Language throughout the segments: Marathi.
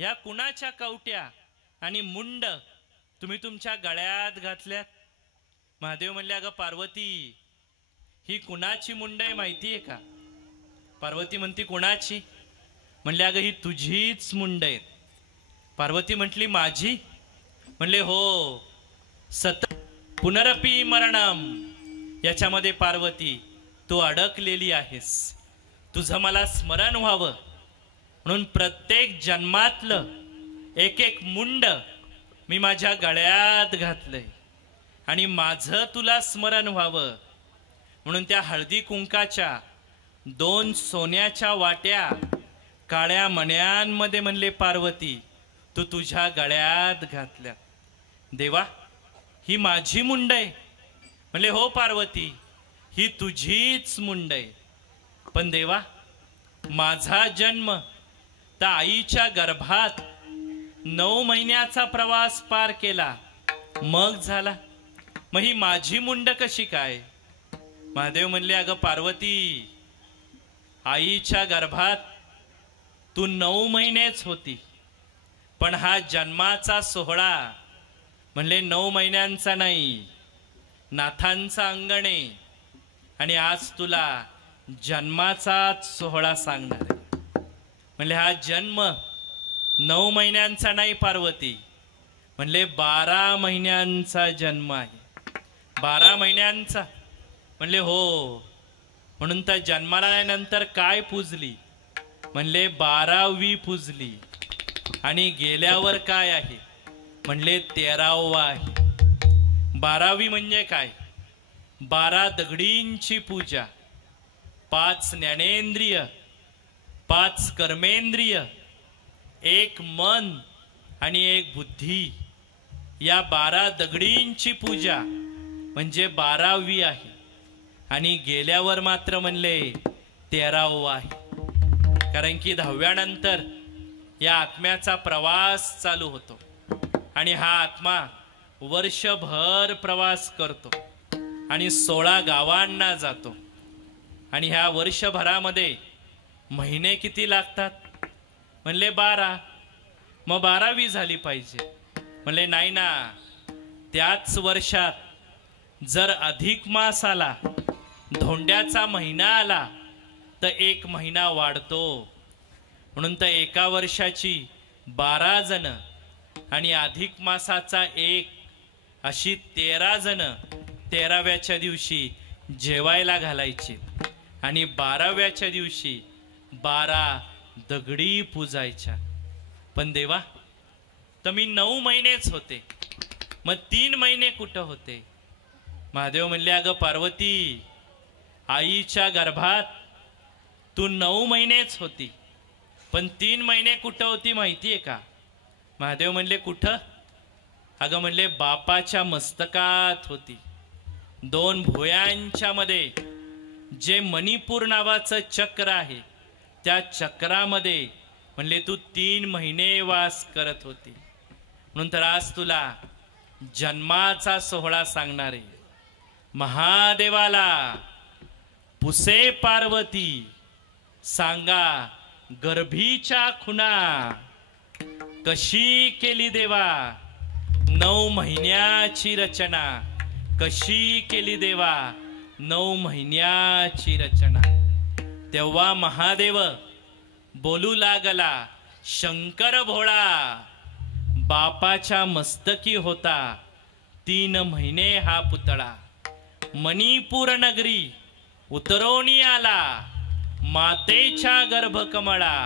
या कुणाच्या कवट्या आणि मुंड तुम्ही तुमच्या गळ्यात घातल्यात? महादेव म्हणले, अगं पार्वती, ही कुणाची मुंड आहे माहिती आहे का? पार्वती म्हणती, कुणाची? म्हणले, अगं ही तुझीच मुंड आहे. पार्वती म्हटली, माझी? म्हणले, हो. सत पुनरपी मरणम याच्यामध्ये पार्वती तू अडकलेली आहेस. तुझं मला स्मरण व्हावं म्हणून प्रत्येक जन्मातलं एक एक मुंड मी माझ्या गळ्यात घातलंय आणि माझं तुला स्मरण व्हावं म्हणून त्या हळदी कुंकाच्या 2 सोन्याच्या वाट्या काळ्या मण्यांमध्ये म्हणले पार्वती तू तुझ्या गळ्यात घातल्या. देवा, ही माझी मुंड आहे? म्हणले, हो पार्वती, ही तुझीच मुंड आहे. पण देवा, माझा जन्म त्या आईच्या गर्भात 9 महिन्याचा प्रवास पार केला मग झाला, मग ही माझी मुंड कशी काय? महादेव म्हणले, अगं पार्वती, आईच्या गर्भात तू 9 महिनेच होती, पण हा जन्माचा सोहळा म्हणले 9 महिन्यांचा नाही, नाथांचा अंगण आहे. आणि आज तुला जन्माचाच सोहळा सांगणार आहे. म्हणले, हा जन्म 9 महिन्यांचा नाही पार्वती, म्हणले 12 महिन्यांचा जन्म आहे. 12 महिन्यांचा? म्हणले, हो. म्हणून त्या जन्माला नंतर काय पूजली? म्हणले 12वी पूजली. आणि गेल्यावर काय आहे? म्हणले 13वा आहे. 12वी म्हणजे काय? 12 दगडींची पूजा, 5 ज्ञानेंद्रिय, 5 कर्मेंद्रिय, 1 मन आणि 1 बुद्धी, या 12 दगडींची पूजा म्हणजे 12वी आहे. आणि गेल्यावर मात्र म्हणले 13वा आहे. कारण की 10व्या नंतर या आत्म्याचा प्रवास चालू होतो आणि हा आत्मा वर्षभर प्रवास करतो आणि 16 गावांना जातो. आणि ह्या वर्षभरामध्ये महिने किती लागतात? म्हणले 12. मग 12वी झाली पाहिजे. म्हणले, नाही ना, त्याच वर्षात जर अधिक मास आला, धोंड्याचा महिना आला, तर 1 महिना वाढतो. म्हणून तर एका वर्षाची 12 जण आणि अधिक मासाचा 1 अशी 13 जण 13व्याच्या दिवशी जेवायला घालायची आणि 12व्याच्या दिवशी 12 दगडी पूजायच्या. पण देवा, तर मी 9 महिनेच होते, मग 3 महिने कुठं होते? महादेव म्हणले, अगं पार्वती, आईच्या गर्भात तू 9 महिनेच होती, पण 3 महिने कुठं होती माहितीये का? महादेव म्हणले, कुठं? अगं म्हणले, बापाच्या मस्तकात होती. 2 भुयांच्या मध्ये जे मणिपूर नावाचं चक्र आहे, त्या चक्रामध्ये म्हणले तू 3 महिने वास करत होती. म्हणून तर आज तुला जन्माचा सोहळा सांगणार आहे. महादेवाला पुसे पार्वती, सांगा गर्भीच्या खुणा, कशी केली देवा 9 महिन्याची रचना, कशी केली देवा 9 महिन्याची रचना. तेव्हा महादेव बोलू लागला, शंकर भोळा, बापाच्या मस्तकी होता 3 महिने हा पुतळा. मणिपूर नगरी उतरोनी आला, मातेच्या गर्भकमळा,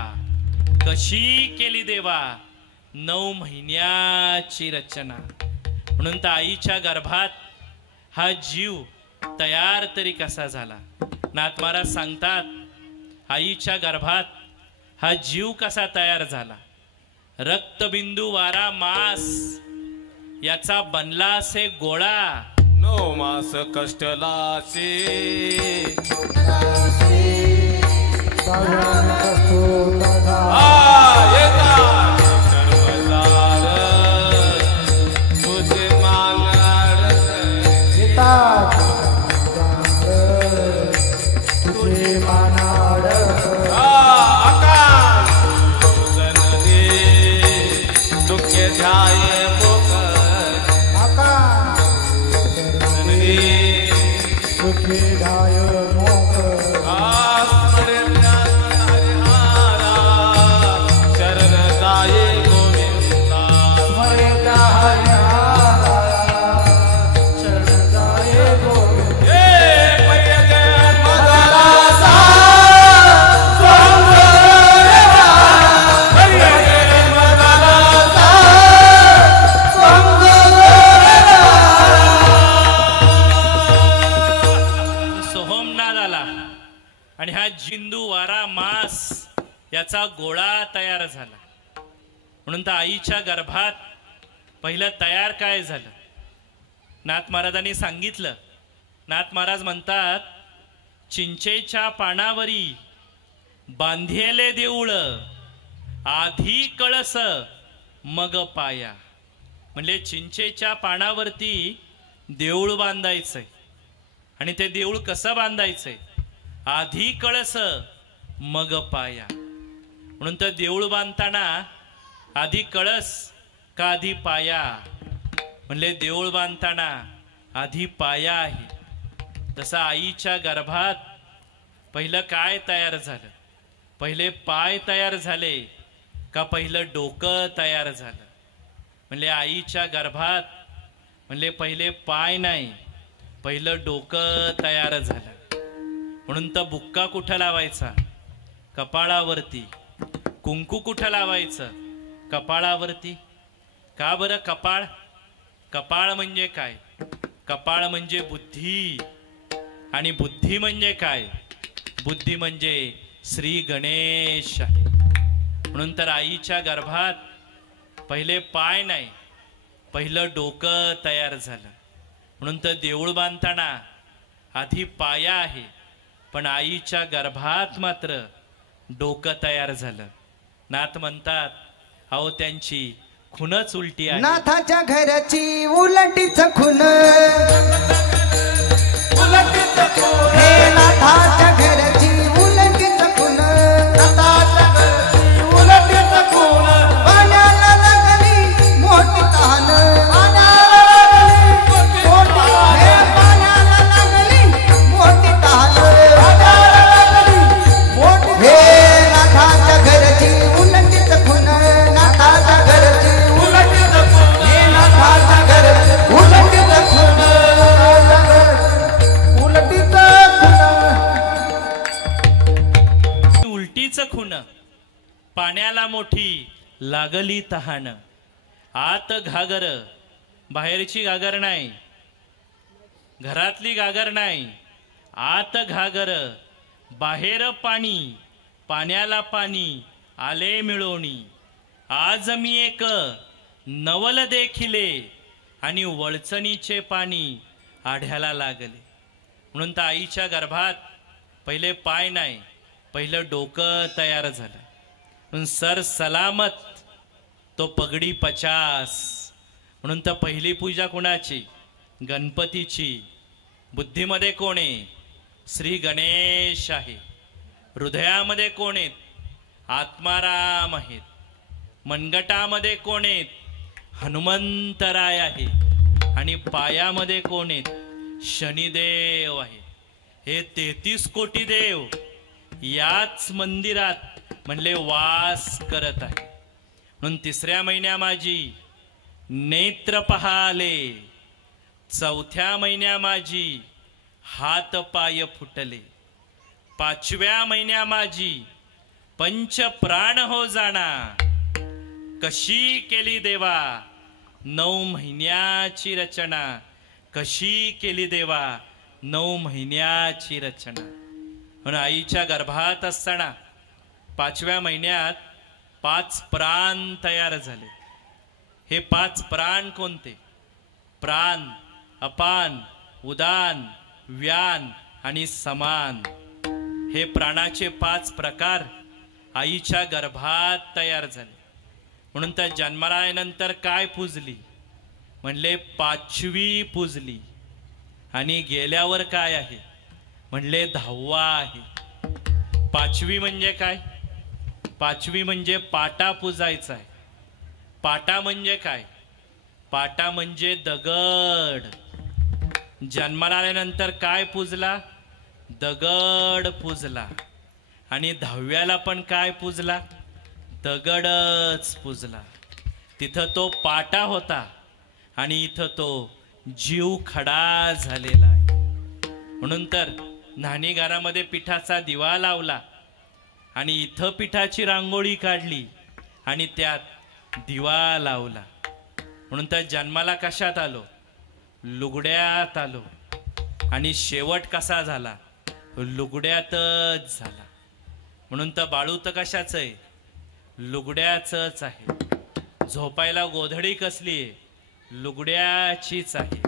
कशी केली देवा 9 महिन्याची रचना. म्हणून तर आईच्या गर्भात हा जीव तयार तरी कसा झाला? नाथ महाराज सांगतात, आईच्या गर्भात हा जीव कसा तयार झाला? रक्तबिंदू वारा मास याचा बनला असे गोळा, 9 मास कष्टलाचे तुझे मानाड तुझे मानाड आकाश ध्याये मुख सुखी ध्याय मोख हरिहारा शरण जाये गोविंदा स्मरित हरिहारा शरण जाये गोविंद सोहमनाद आला आणि हा जिंदू वारा मास याचा गोळा तयार झाला. म्हणून तर आईच्या गर्भात पहिलं तयार काय झालं नाथ महाराजांनी सांगितलं. नाथ महाराज म्हणतात चिंचेच्या पानावरी बांधेले देऊळ आधी कळस मग पाया. म्हणजे चिंचेच्या पानावरती देऊळ बांधायचंय आणि ते देऊळ कसं बांधायचंय आधी कळस मग पाया. म्हणून तर देऊळ बांधताना आधी कळस का आधी पाया म्हणले देऊळ बांधताना आधी पाया आहे. जसं आईच्या गर्भात पहिलं काय तयार झालं पहिले पाय तयार झाले का पहिलं डोकं तयार झालं. म्हणले आईच्या गर्भात म्हणले पहिले पाय नाही पहिलं डोकं तयार झालं. म्हणून तर बुक्का कुठं लावायचा कपाळावरती कुंकू कुठं लावायचं कपाळावरती. का बरं कपाळ कपाळ म्हणजे काय कपाळ म्हणजे बुद्धी आणि बुद्धी म्हणजे काय बुद्धी म्हणजे श्री गणेश आहे. म्हणून तर आईच्या गर्भात पहिले पाय नाही पहिलं डोकं तयार झालं. म्हणून तर देऊळ बांधताना आधी पाया आहे पण आईच्या गर्भात मात्र डोकं तयार झालं. नाथ म्हणतात अहो त्यांची खुनच उलटी आहे. नाथाच्या घराची उलटीच खुन हे नाथाच्या घराची उलटीच खुन पाण्याला लागली मोठी तहान हे पाण्याला लागली मोठी तहान हे नाथाच्या घराची उलटीच खुन नाथाच्या घराची उलटीच खुन हे नाथाच्या घराची उलटीच खुन उलटीच खुन उलटीच खून पाण्याला मोठी लागली तहान. आत घागर बाहेरची घागर नाही घरातली घागर नाही आत घागर बाहेर पाणी पाण्याला पाणी आले मिळवणी. आज मी एक नवल देखिले आणि वळचणीचे पाणी आढ्याला लागले. म्हणून तर आईच्या गर्भात पहिले पाय नाही पहिलं डोकं तयार झालं. म्हणून सर सलामत तो पगडी 50. म्हणून तर पहिली पूजा कोणाची गणपतीची. बुद्धीमध्ये कोण आहे श्री गणेश आहे. हृदयामध्ये कोण आहेत आत्माराम आहेत. मनगटामध्ये कोण आहेत हनुमंतराय आहे आणि पायामध्ये कोण आहेत शनिदेव आहे. हे 33 कोटी देव याच मंदिरात म्हणले वास करत आहे. म्हणून तिसऱ्या महिन्या माझी नेत्र पहाले चौथ्या महिन्या माझी हात पाय फुटले. पाचव्या महिन्या माझी पंच प्राण हो जाणा कशी केली देवा 9 महिन्याची रचना कशी केली देवा 9 महिन्याची रचना. म्हणून आईच्या गर्भात असताना 5व्या महिन्यात 5 प्राण तयार झाले. हे 5 प्राण कोणते प्राण अपान उदान व्यान आणि समान. हे प्राणाचे 5 प्रकार आईच्या गर्भात तयार झाले. म्हणून त्या जन्मानंतर काय पूजली म्हणले 5वी पूजली आणि गेल्यावर काय आहे म्हणले 10वा आहे. 5वी म्हणजे काय 5वी म्हणजे पाटा पूजायचा आहे. पाटा म्हणजे काय? पाटा म्हणजे दगड. जन्माला आल्यानंतर काय पूजला? दगड पूजला. आणि 10व्याला पण काय पूजला? दगडच पूजला. तिथं तो पाटा होता आणि इथं तो जीव खडा झालेला आहे. म्हणून तर न्हाणीघरामध्ये पिठाचा दिवा लावला आणि इथं पिठाची रांगोळी काढली आणि त्यात दिवा लावला. म्हणून तर जन्माला कशात आलो? लुगड्यात आलो. आणि शेवट कसा झाला? लुगड्यातच झाला. म्हणून तर बाळू तर कशाच आहे? लुगड्याचंच आहे. झोपायला गोधडी कसली आहे? लुगड्याचीच आहे.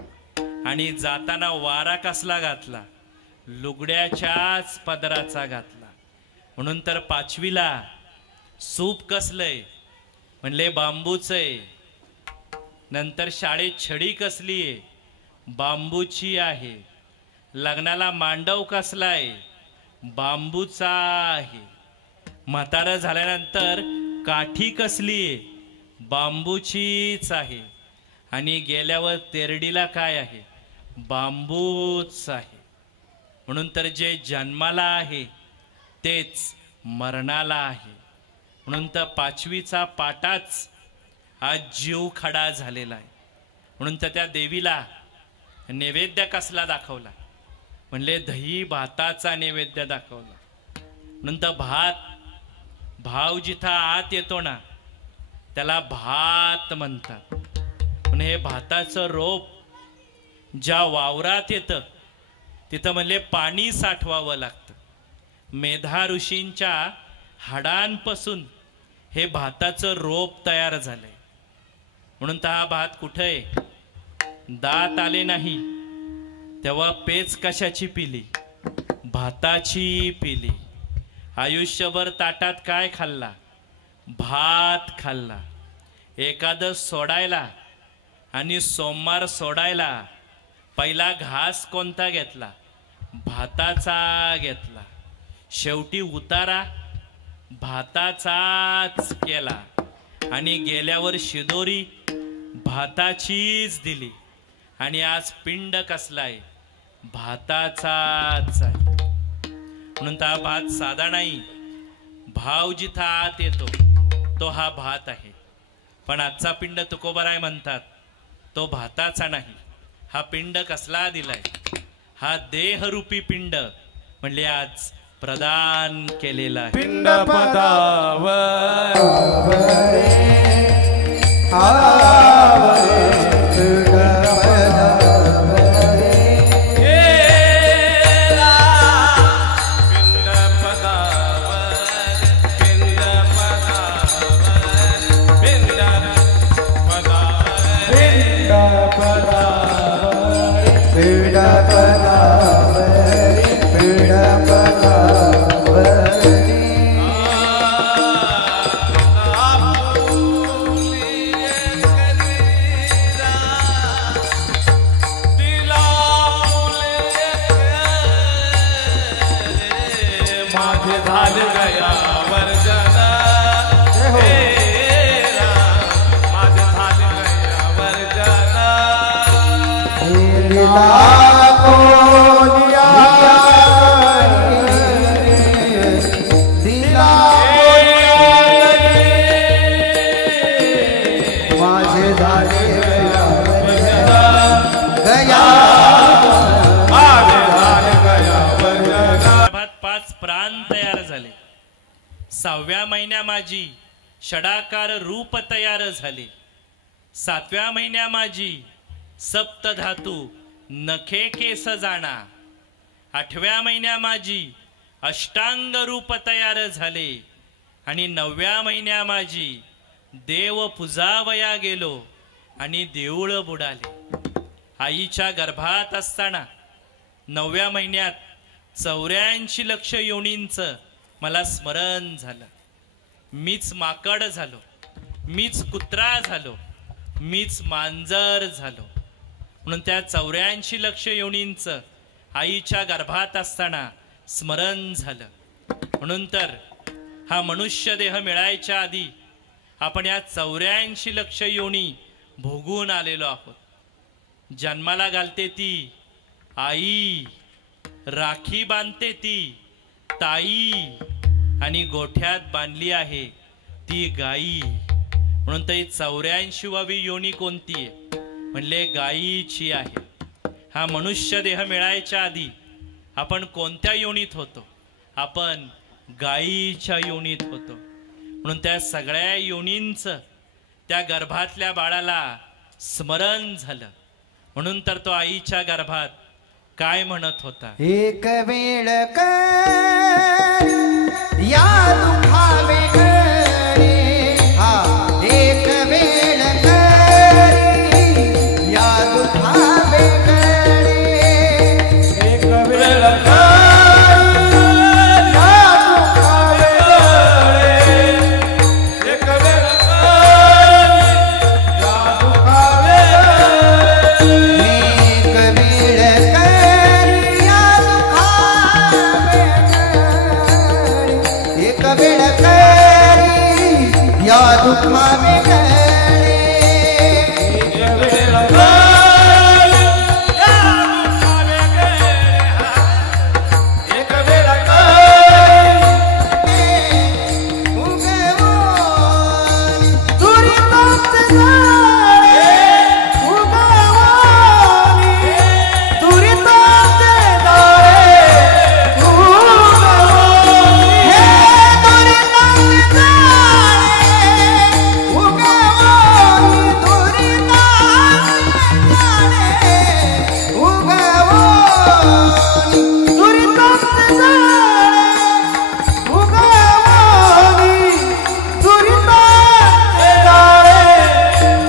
आणि जाताना वारा कसला घातला? लुगड्याच्याच पदराचा घातला. म्हणून तर 5वीला सूप कसलंय? म्हणले बांबूच आहे. नंतर शाळेत छडी कसली आहे? बांबूची आहे. लग्नाला मांडव कसलाय? बांबूचा आहे. म्हातारं झाल्यानंतर काठी कसली आहे? बांबूचीच आहे. आणि गेल्यावर तेरडीला काय आहे? बांबूच आहे. म्हणून तर जे जन्माला आहे तेच मरणाला आहे. म्हणून तर 5वीचा पाटाच आज जीव खडा झालेला आहे. म्हणून तर त्या देवीला नैवेद्य कसला दाखवला? म्हणले दही भाताचा नैवेद्य दाखवला. म्हणून तर भाव जिथं आत येतो ना त्याला भात म्हणतात. पण हे भाताचं रोप ज्या वावरात येतं तिथं म्हणले पाणी साठवावं लागतं. मेधा ऋषींच्या हाडांपासून हे भाताचं रोप तयार झालंय. म्हणून तर हा भात कुठे आहे? दात आले नाही तेव्हा पेच कशाची पिली? भाताची पिली. आयुष्यभर ताटात काय खाल्ला? भात खाल्ला. एकादश सोडायला आणि सोमवार सोडायला पहिला घास कोणता घेतला? भाताचा घेतला. शेवटी उतारा भाताचाच केला. आणि गेल्यावर शिदोरी भाताचीच दिली. आणि आज पिंड कसलाय? भाताचाच आहे. म्हणून हा भात साधा नाही. भाव जिथं आत येतो तो हा भात आहे. पण आजचा पिंड तुकोबाराय म्हणतात तो भाताचा नाही. हा पिंड कसला दिलाय? हा देहरूपी पिंड म्हणले आज प्रदान केलेला आहे. पिंड पदावर माझी षडाकार रूप तयार झाले. 7व्या महिन्या माझी सप्तधातू नखे केस जाणा. 8व्या महिन्या माझी अष्टांग रूप तयार झाले. आणि 9व्या महिन्या माझी देव पुजावया गेलो आणि देऊळ बुडाले. आईच्या गर्भात असताना 9व्या महिन्यात 84 लक्ष योनींचं मला स्मरण झालं. मीच माकड झालो, मीच कुत्रा झालो, मीच मांजर झालो. म्हणून त्या 84 लक्ष योनींचं आईच्या गर्भात असताना स्मरण झालं. म्हणून तर हा मनुष्य देह मिळायच्या आधी आपण या 84 लक्ष योनी भोगून आलेलो आहोत. जन्माला घालते ती आई, राखी बांधते ती ताई, आणि गोठ्यात बांधली आहे ती गाई. म्हणून ती 84वी योनी कोणती आहे म्हणले गाईची आहे. हा मनुष्य देह मिळायच्या आधी आपण कोणत्या योनीत होतो? आपण गाईच्या योनीत होतो. म्हणून त्या सगळ्या योनींचं त्या गर्भातल्या बाळाला स्मरण झालं. म्हणून तर तो आईच्या गर्भात काय म्हणत होता? एक वेळ कर या दुखावे गणे, हा एक वेळ कर या दुखावे गणे, एक वेळ कर या दुखावे गणे, एक वेळ कर या दुखावे गणे, एक वेळ कर या दुखावे गणे, एक वेळ कर या दुखावे गणे. एक वेळ कर या दुखावे गणे, एक वेळ कर उगवली दुरितांत जाळे, उगवली दुरितांत जाळे, उगवली हे दुरितांत जाळे, उगवली दुरितांत जाळे, उगवली दुरितांत जाळे, उगवली दुरितांत जाळे,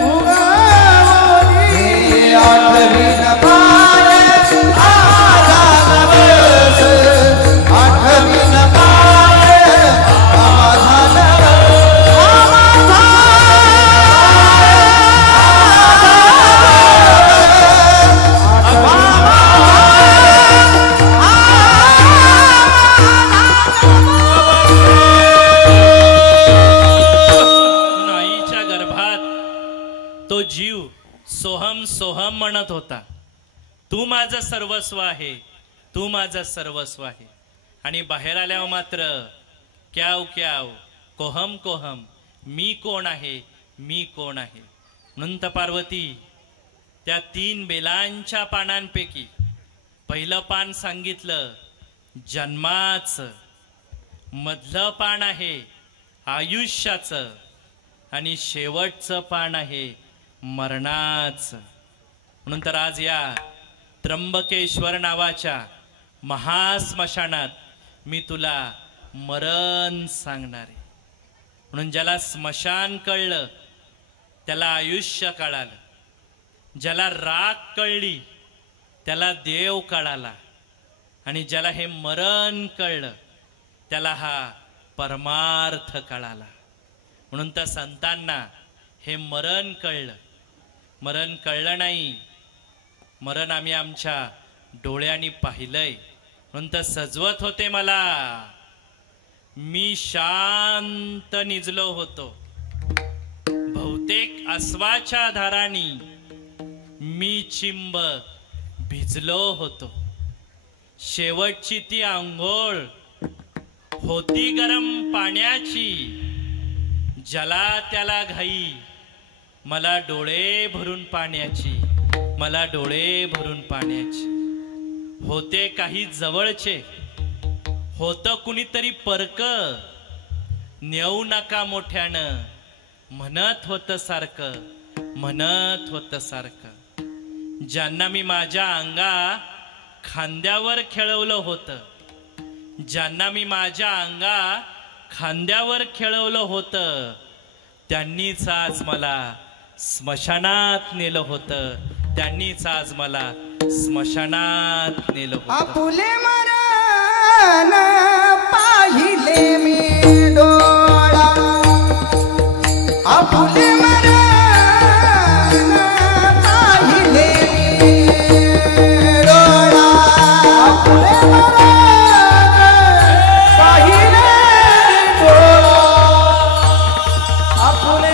उगवली आठवीन पाय आधार बस, आठवीन पाय समाधान म्हणून आईच्या गर्भात तो जीव सोहम सोहम म्हणत होता, तू माझं सर्वस्व आहे, तू माझं सर्वस्व आहे. आणि बाहेर आल्यावर मात्र क्याव क्याव, कोहम कोहम, मी कोण आहे, मी कोण आहे. म्हणून तर पार्वती त्या 3 बेलांच्या पानांपैकी पहिलं पान सांगितलं जन्माचं, मधलं पान आहे आयुष्याचं, आणि शेवटचं पान आहे मरणाचं. म्हणून तर आज या त्र्यंबकेश्वर नावाच्या महास्मशानात मी तुला मरण सांगणार आहे. म्हणून ज्याला स्मशान कळलं त्याला आयुष्य कळालं, ज्याला राख कळली त्याला देव कळाला, आणि ज्याला हे मरण कळलं त्याला हा परमार्थ कळाला. म्हणून तर संतांना हे मरण कळलं. मरण कळलं नाही, मरण आम्ही आमच्या डोळ्यांनी पाहिलंय. म्हणून तर सजवत होते मला, मी शांत निजलो होतो. बहुतेक अस्वाच्या धारानी मी चिंब भिजलो होतो. शेवटची ती आंघोळ होती गरम पाण्याची, ज्याला त्याला घाई, मला डोळे भरून पाण्याची, मला डोळे भरून पाण्याची. होते काही जवळचे, होतं कुणीतरी परक, नेऊ नका मोठ्यानं, म्हणत होतं सारखं, म्हणत होतं सारखं. ज्यांना मी माझ्या अंगा खांद्यावर खेळवलं होतं, ज्यांना मी माझ्या अंगा खांद्यावर खेळवलं होतं, त्यांनीच आज मला स्मशानात नेलं होतं, त्यांनीच आज मला स्मशानात नेलं होतं. आपुले मरण पाहिले मी डोळा, आपुले मरण पाहिले मी डोळा, आपुले मरण पाहिले मी डोळा, आपुले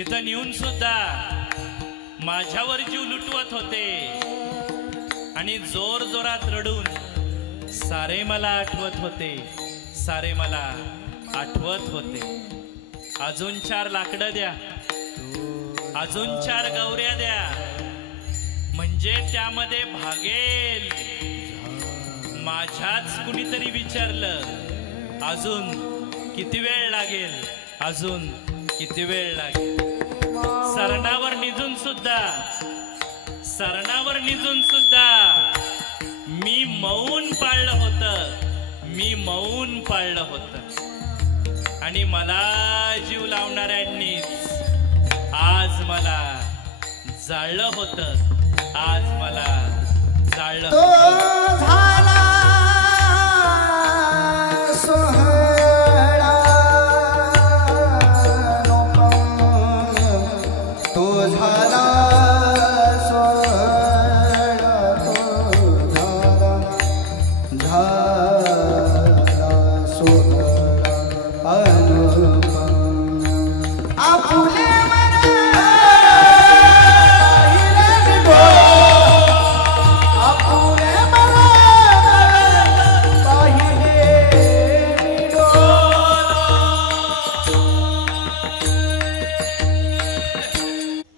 तिथं नेऊन सुद्धा माझ्यावर जीव लुटवत होते आणि जोर जोरात रडून सारे मला आठवत होते, सारे मला आठवत होते. अजून 4 लाकडं द्या, अजून 4 गौऱ्या द्या, म्हणजे त्यामध्ये भागेल. माझ्याच कुणीतरी विचारलं, अजून किती वेळ लागेल, अजून किती वेळ लागेल. सरणावर निजून सुद्धा मी मौन पाळलं होतं, मी मौन पाळलं होतं. आणि मला जीव लावणाऱ्यांनीच आज मला जाळलं होतं, आज मला जाळलं तो होतं. झाला सोहळा तो झाला सोहळा, तो झाला सोहळा अनुपम. आपुले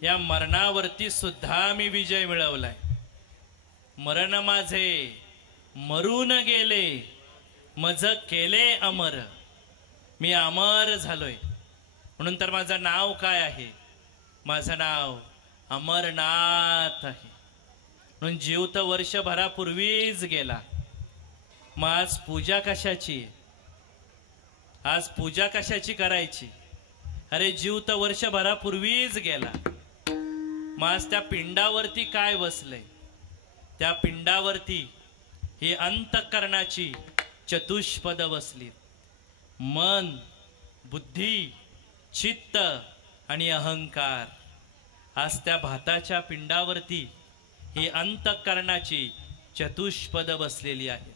या मरणावरती सुद्धा मी विजय मिळवलाय. मरण माझे मरून गेले, मज केले अमर. मी अमर झालोय. म्हणून तर माझं नाव काय आहे? माझं नाव अमरनाथ आहे. म्हणून जीव तर वर्षभरापूर्वीच गेला. मग आज पूजा कशाची? आज पूजा कशाची करायची? अरे जीव तर वर्षभरापूर्वीच गेला. मग आज त्या पिंडावरती काय बसलंय? त्या पिंडावरती ही अंतःकरणाची चतुष्पद बसली. मन, बुद्धी, चित्त आणि अहंकार. आज त्या भाताच्या पिंडावरती ही अंतःकरणाची चतुष्पद बसलेली आहे.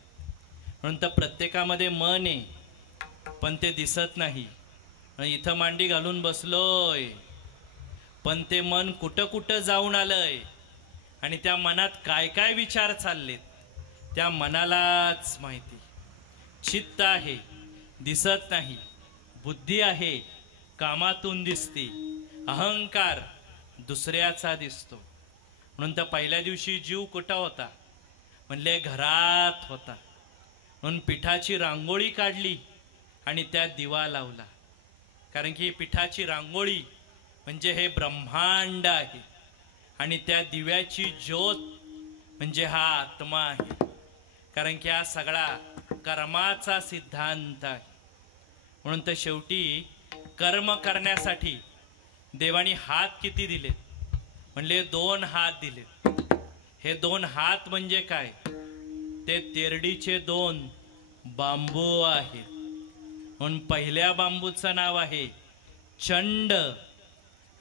म्हणून तर प्रत्येकामध्ये मन आहे, पण ते दिसत नाही. इथं मांडी घालून बसलोय, पण ते मन कुठं कुठं जाऊन आलंय आणि त्या मनात काय काय विचार चाललेत त्या मनालाच माहिती. चित्त आहे, दिसत नाही. बुद्धी आहे, कामातून दिसते. अहंकार दुसऱ्याचा दिसतो. म्हणून तर पहिल्या दिवशी जीव कुठं होता? म्हणले घरात होता. म्हणून पिठाची रांगोळी काढली आणि त्यात दिवा लावला. कारण की पिठाची रांगोळी म्हणजे हे ब्रह्मांड आहे आणि त्या दिव्याची ज्योत म्हणजे हा आत्मा आहे. कारण की हा सगळा कर्माचा सिद्धांत आहे. म्हणून तर शेवटी कर्म करण्यासाठी देवानी हात किती दिले? म्हणले 2 हात दिले. हे 2 हात म्हणजे काय? ते तेरडीचे 2 बांबू आहेत. म्हणून पहिल्या बांबूचं नाव आहे चंड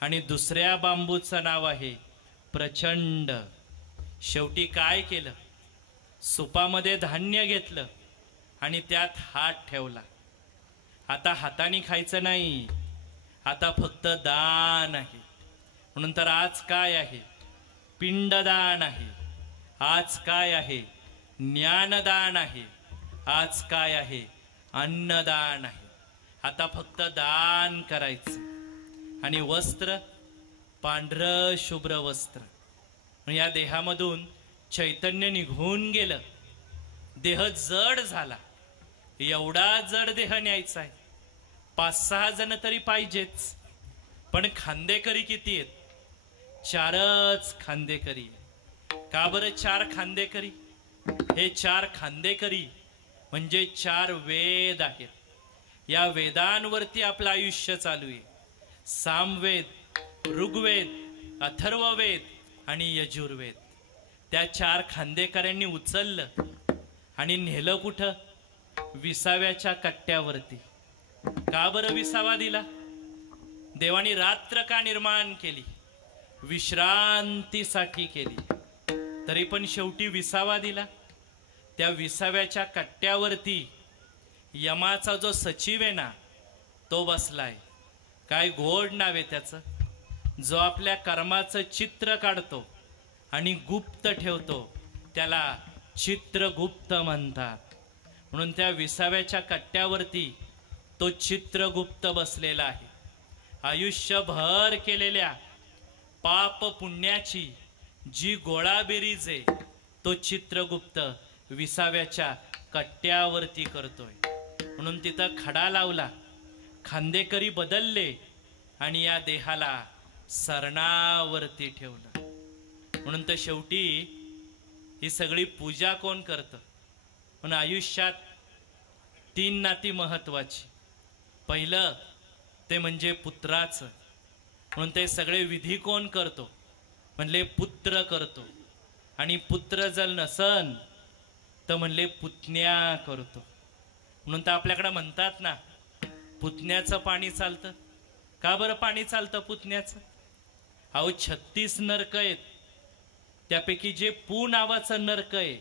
आणि दुसऱ्या बांबूचं नाव आहे प्रचंड. शेवटी काय केलं? सुपामध्ये धान्य घेतलं आणि त्यात हात ठेवला. आता हाताने खायचं नाही, आता फक्त दान आहे. म्हणून तर आज काय आहे? पिंडदान आहे. आज काय आहे? ज्ञानदान आहे. आज काय आहे? अन्नदान आहे. आता फक्त दान करायचं. आणि वस्त्र पांढरं शुभ्र वस्त्र. या देहामधून चैतन्य निघून गेलं. देह जड झाला. एवढा जड देह न्यायचा आहे. 5-6 जण तरी पाहिजेच. पण खांदेकरी किती आहेत? 4च खांदेकरी. का बरं 4 खांदेकरी? हे 4 खांदेकरी म्हणजे 4 वेद आहेत. या वेदांवरती आपलं आयुष्य चालू आहे. सामवेद, ऋग्वेद, अथर्ववेद आणि यजुर्वेद. त्या 4 खांदेकऱ्यांनी उचललं आणि नेलं कुठं? विसाव्याच्या कट्ट्यावरती. का बरं विसावा दिला? देवानी रात्र का निर्माण केली? विश्रांतीसाठी केली. तरी पण शेवटी विसावा दिला. त्या विसाव्याच्या कट्ट्यावरती यमाचा जो सचिव आहे ना, तो बसलाय. काय गोड नाव आहे त्याचं? जो आपल्या कर्माचं चित्र काढतो आणि गुप्त ठेवतो त्याला चित्रगुप्त म्हणतात. म्हणून त्या 20व्याच्या कट्ट्यावरती तो चित्रगुप्त बसलेला आहे. आयुष्यभर केलेल्या पाप पुण्याची जी गोळाबेरीज आहे तो चित्रगुप्त 20व्याच्या कट्ट्यावरती करतोय. म्हणून तिथं खडा लावला, खांदेकरी बदलले आणि या देहाला सरणावरती ठेवलं. म्हणून तर शेवटी ही सगळी पूजा कोण करतं? म्हणून आयुष्यात 3 नाती महत्वाची. पहिलं ते म्हणजे पुत्राचं. म्हणून ते सगळे विधी कोण करतो? म्हणले पुत्र करतो. आणि पुत्र जर नसन तर म्हणले पुतण्या करतो. म्हणून तर आपल्याकडे म्हणतात ना, पुतण्याचं पाणी चालतं. का बरं पाणी चालतं पुतण्याचं? अहो 36 नरक आहेत. त्यापैकी जे पू नावाचं नरक आहे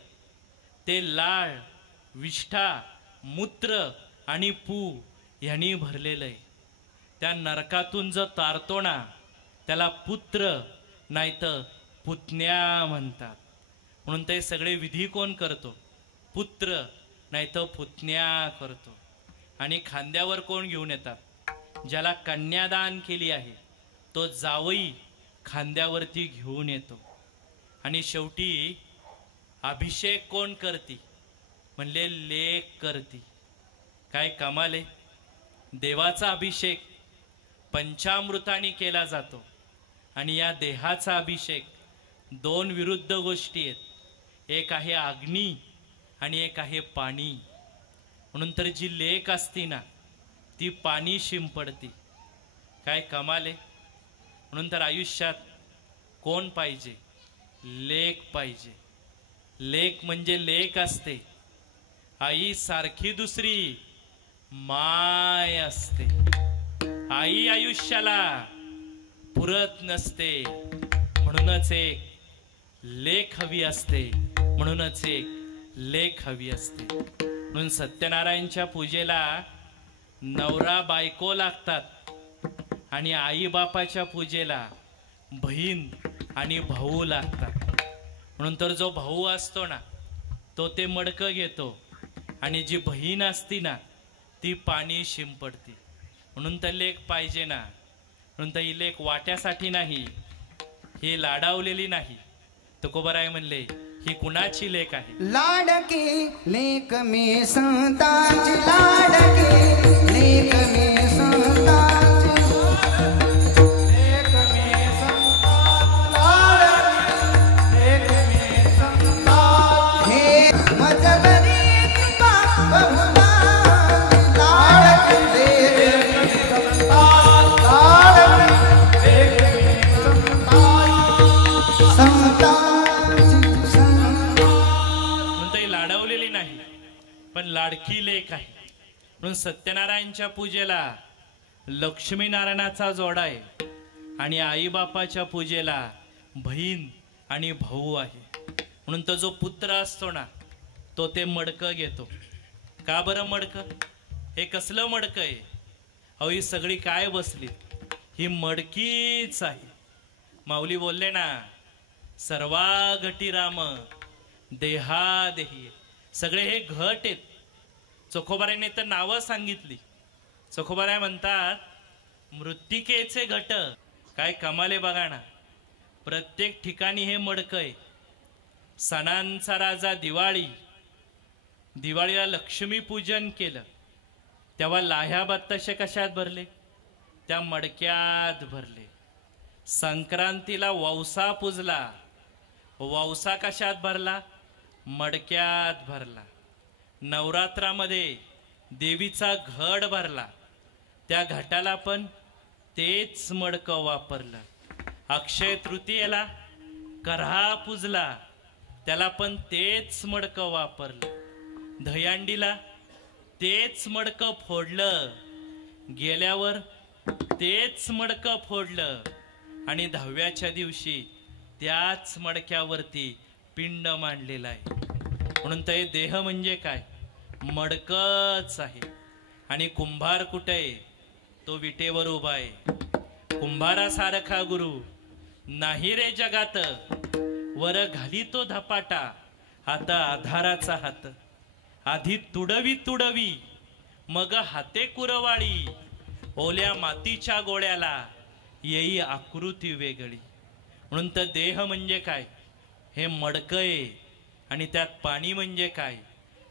ते लाळ, विष्ठा, मूत्र आणि पू यांनी भरलेलं आहे. त्या नरकातून जर तारतो ना त्याला पुत्र नाही तर पुतण्या म्हणतात. म्हणून ते सगळे विधी कोण करतो? पुत्र नाही तर पुतण्या करतो. आणि खांद्यावर कोण घेऊन येतात? ज्याला कन्यादान केली आहे तो जावई खांद्यावरती घेऊन येतो. आणि शेवटी अभिषेक कोण करती? म्हणले लेक करती. काय कमाल आहे! देवाचा अभिषेक पंचामृताने केला जातो आणि या देहाचा अभिषेक 2 विरुद्ध गोष्टी आहेत. एक आहे अग्नी आणि एक आहे पाणी. म्हणून तर जी लेक असती ना ती पाणी शिंपडती. काय कमाल आहे! म्हणून तर आयुष्यात कोण पाहिजे? लेक पाहिजे. लेक म्हणजे लेक असते. आई सारखी दुसरी माय असते. आई आयुष्याला पुरत नसते. म्हणूनच एक लेख हवी असते. म्हणूनच एक लेख हवी असते. म्हणून सत्यनारायणच्या पूजेला नवरा बायको लागतात आणि आई बापाच्या पूजेला बहीण आणि भाऊ लागतात. म्हणून तर जो भाऊ असतो ना तो ते मडकं घेतो आणि जी बहीण असती ना ती पाणी शिंपडती. म्हणून तर लेक पाहिजे ना. म्हणून तर ही लेक वाट्यासाठी नाही, ही लाडावलेली नाही. तुकोबाराय म्हणले ही कुणाची लेक आहे? लाडकी लेक मी संतांची, लाडकी लेक मी संतांची, लेक मी संतान, लाडकी लेक मी संतान. हे मजबरी कृपा बहुधा, लाडकी लेक मी संतान, लाडकी लेक मी संतान. संतांची म्हणून तर ही लाडवलेली नाही पण लाडकी लेक आहे. म्हणून सत्यनारायणच्या पूजेला लक्ष्मीनारायणाचा जोडा आहे आणि आईबापाच्या पूजेला बहीण आणि भाऊ आहे. म्हणून तो जो पुत्र असतो ना तो ते मडकं घेतो. का बरं मडकं? हे कसलं मडकं आहे? अहो ही सगळी काय बसली? ही मडकीच आहे. माऊली बोलले ना, सर्वा घटी राम देहादेही. सगळे हे घट आहेत. चोखोबारायने तर नावं सांगितली. चोखोबाराय म्हणतात मृत्तिकेचे घट. काय कमाले बघा ना, प्रत्येक ठिकाणी हे मडकं आहे. सणांचा राजा दिवाळी, दिवाळीला लक्ष्मी पूजन केलं तेव्हा लाह्या बत्ताशे कशात भरले? त्या मडक्यात भरले. संक्रांतीला वौसा पूजला, वौसा कशात भरला? मडक्यात भरला. नवरात्रामध्ये देवीचा घट भरला, त्या घटाला पण तेच मडकं वापरलं. अक्षय तृतीयेला करहा पूजला, त्याला पण तेच मडकं वापरलं. दहीहंडीला तेच मडकं फोडलं, गेल्यावर तेच मडकं फोडलं आणि 10व्याच्या दिवशी त्याच मडक्यावरती पिंड मांडलेला आहे. म्हणून तर हे देह म्हणजे काय? मडकच आहे. आणि कुंभार कुठे आहे? तो विटेवर उभा आहे. कुंभारासारखा गुरु नाही रे जगात, वर घाली तो धपाटा आता आधाराचा हात. आधी तुडवी तुडवी मग हाते कुरवाळी, ओल्या मातीच्या गोळ्याला येई आकृती वेगळी. म्हणून तर देह म्हणजे काय, हे मडकं आहे आणि त्यात पाणी म्हणजे काय,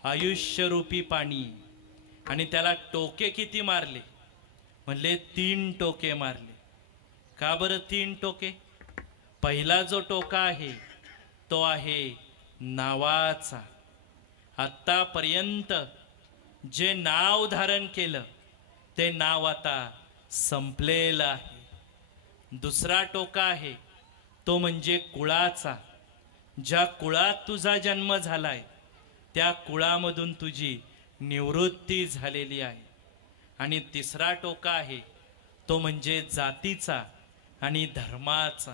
आयुष्यरूपी पाणी. आणि त्याला टोके किती मारले, म्हणले 3 टोके मारले. का बरं 3 टोके? पहिला जो टोका आहे तो आहे नावाचा. आत्तापर्यंत जे नाव धारण केलं ते नाव आता संपलेलं आहे. दुसरा टोका आहे तो म्हणजे कुळाचा. ज्या कुळात तुझा जन्म झालाय त्या कुळामधून तुझी निवृत्ती झालेली आहे. आणि तिसरा टोका आहे तो म्हणजे जातीचा आणि धर्माचा.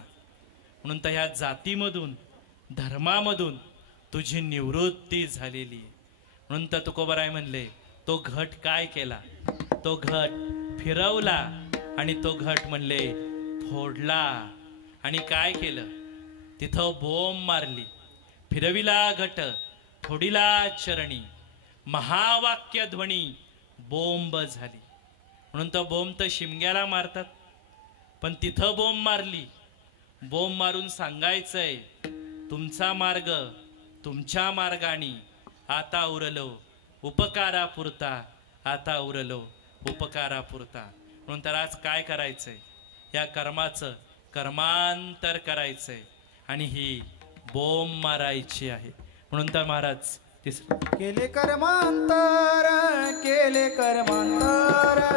म्हणून तर ह्या जातीमधून धर्मामधून तुझी निवृत्ती झालेली आहे. म्हणून तर तुकोबाराय म्हणले तो घट काय केला, तो घट फिरवला आणि तो घट म्हणले फोडला. आणि काय केलं, तिथं बोंब मारली, फिरविला घट फोडिला चरणी, महावाक्य ध्वनी बोंब झाली. म्हणून तर बोंब तर शिमग्याला मारतात, पण तिथं बोंब मारली. बोंब मारून सांगायचंय तुमचा मार्ग तुमच्या मार्गाने आता उरलो उपकारापुरता, आता उरलो उपकारापुरता. म्हणून तर आज काय करायचंय, या कर्माचं कर्मांतर करायचंय आणि ही बोंब मारायची आहे. म्हणून तर महाराज तिसरं केले कर्मांतर, केले कर्मांतर,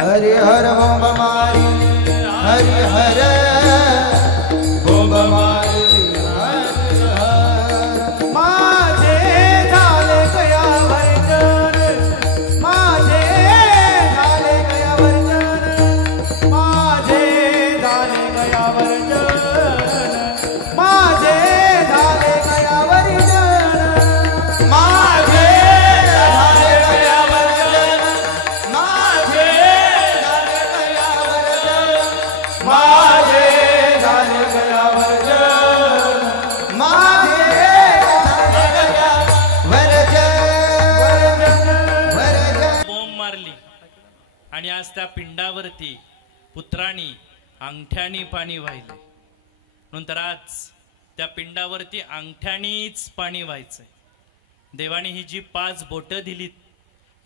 हरि हर बोंब मारी हरि हर बोंब मारी हरि हर. माझे झाले गया वर्जन, माझे झाले गया वर्जन, माझे झाले गया वर्जन, माझे झाले गया वर्जन, माझे झाले गया वर्जन, माझे माझे झाले गया वर्जन, माझे झाले गया वर्जन. बोंब मारली आणि आज त्या पिंडावरती पुत्रांनी अंगठ्यानी पाणी वाहिले. म्हणून तर आज त्या पिंडावरती अंगठ्यानीच पाणी व्हायचंय. देवाने ही जी 5 बोटं दिलीत,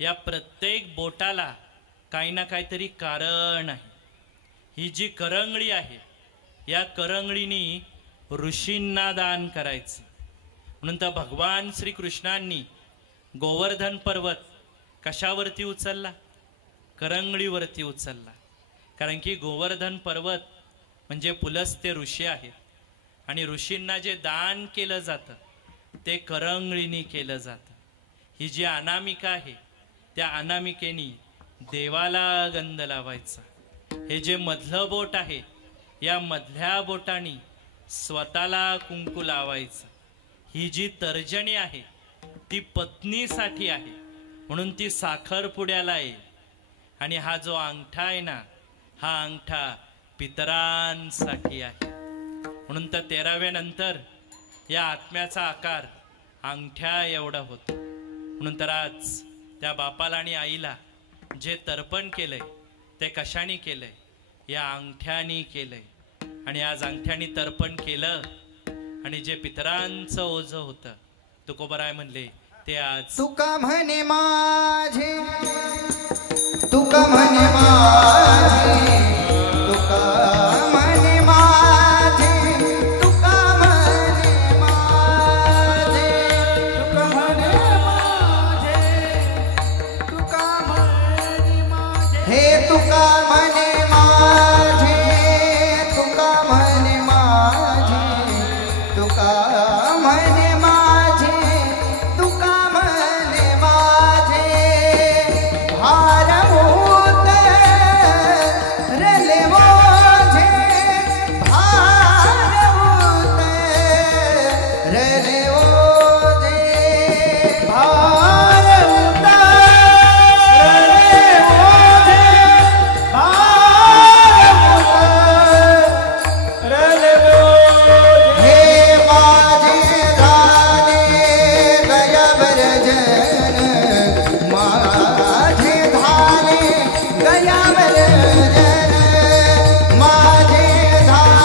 या प्रत्येक बोटाला काही ना काहीतरी कारण आहे. ही जी करंगळी आहे या करंगळीनी ऋषींना दान करायचं. म्हणून तर भगवान श्रीकृष्णांनी गोवर्धन पर्वत कशावरती उचलला, करंगळीवरती उचलला. कारण की गोवर्धन पर्वत म्हणजे पुलस्त्य ऋषी आहेत आणि ऋषींना जे दान केलं जातं ते करंगळीनी केलं जातं. ही जी अनामिका आहे त्या अनामिकेनी देवाला गंध लावायचा. हे जे मधलं बोट आहे या मधल्या बोटानी स्वतःला कुंकू लावायचं. ही जी तर्जनी आहे ती पत्नीसाठी आहे म्हणून ती साखरपुड्याला आहे. आणि हा जो अंगठा आहे ना, हा अंगठा पितरांसाठी आहे. म्हणून तर 13व्या नंतर या आत्म्याचा आकार अंगठ्या एवढा होतो. म्हणून तर आज त्या बापाला आणि आईला जे तर्पण केलंय ते कशाने केलंय, या अंगठ्याने केलंय. आणि आज अंगठ्याने तर्पण केलं आणि जे पितरांचं ओझ होतं तुकोबराय म्हणले ते आज तुका म्हणे माझे तुका म्हणे माझे तुका म्हणे माझे तुका म्हणे माझे तुका म्हणे माझे तुका म्हणे माझे हे तुका म्हणे माझे तुका म्हणे माझे तुका म्हणे माझे तुका म्हणे माझे भारभूत रले माझे भारभूत रले ओझे भारत रे ओझे भारत रे ओझे हे माझे झाले गयावर जन माझे झाले गयावर जन माझे झाले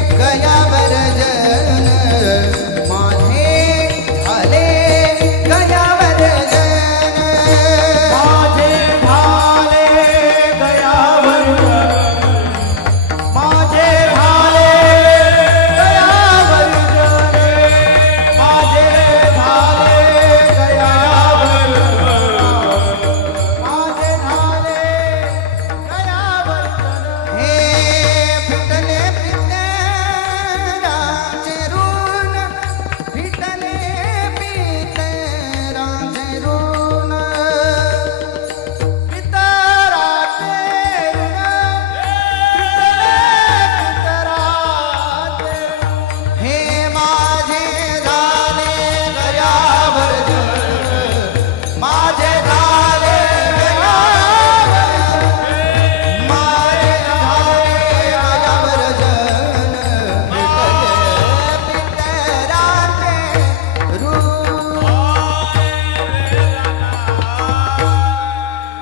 गयावर जन माझे झाले गयावर जन माझे झाले गयावर माझे झाले गयावर माझे झाले गयावर माझे झाले गयावर हे फिटले पितराचे ऋण फिटले पितराचे ऋण पितराचे ऋण पितराचे हे माझे झाले गयावर माझे झाले गयावर माझे झाले गयावर जन पितराचे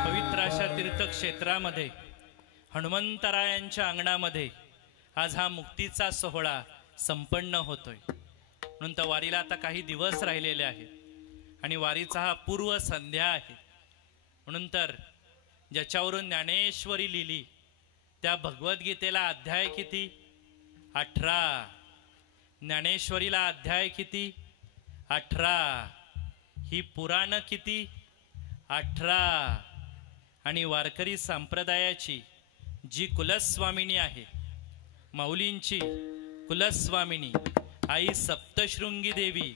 पवित्र अशा तीर्थक्षेत्रामध्ये हनुमंतरायांच्या अंगणामध्ये आज हा मुक्तीचा सोहळा संपन्न होतोय. म्हणून तर वारीला आता काही दिवस राहिलेले आहेत आणि वारीचा हा पूर्व संध्या आहे. म्हणून तर ज्याच्यावरून ज्ञानेश्वरी लिहिली त्या भगवद्गीतेला अध्याय किती? 18. ज्ञानेश्वरीला अध्याय किती? 18. ही पुराण किती? 18. आणि वारकरी संप्रदायाची जी कुलस्वामिनी आहे, माऊलींची कुलस्वामिनी आई सप्तशृंगी देवी,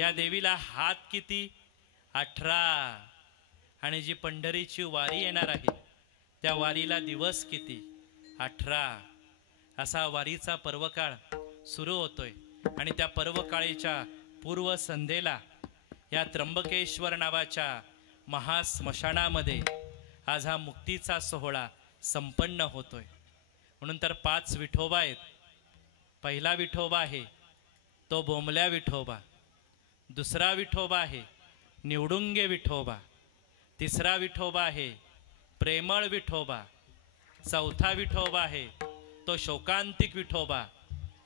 या देवीला हात किती? 18. आणि जी पंढरीची वारी येणार आहे त्या वारीला दिवस किती? 18. असा वारीचा पर्वकाळ सुरू होतोय. आणि त्या पर्वकाळीच्या पूर्व संध्येला या त्र्यंबकेश्वर नावाच्या महास्मशानामध्ये आज हा मुक्तीचा सोहळा संपन्न होतोय. म्हणून तर 5 विठोबा आहेत. पहिला विठोबा आहे तो बोंबल्या विठोबा, दुसरा विठोबा आहे निवडुंगे विठोबा, तिसरा विठोबा आहे प्रेमळ विठोबा, चौथा विठोबा आहे तो शोकांतिक विठोबा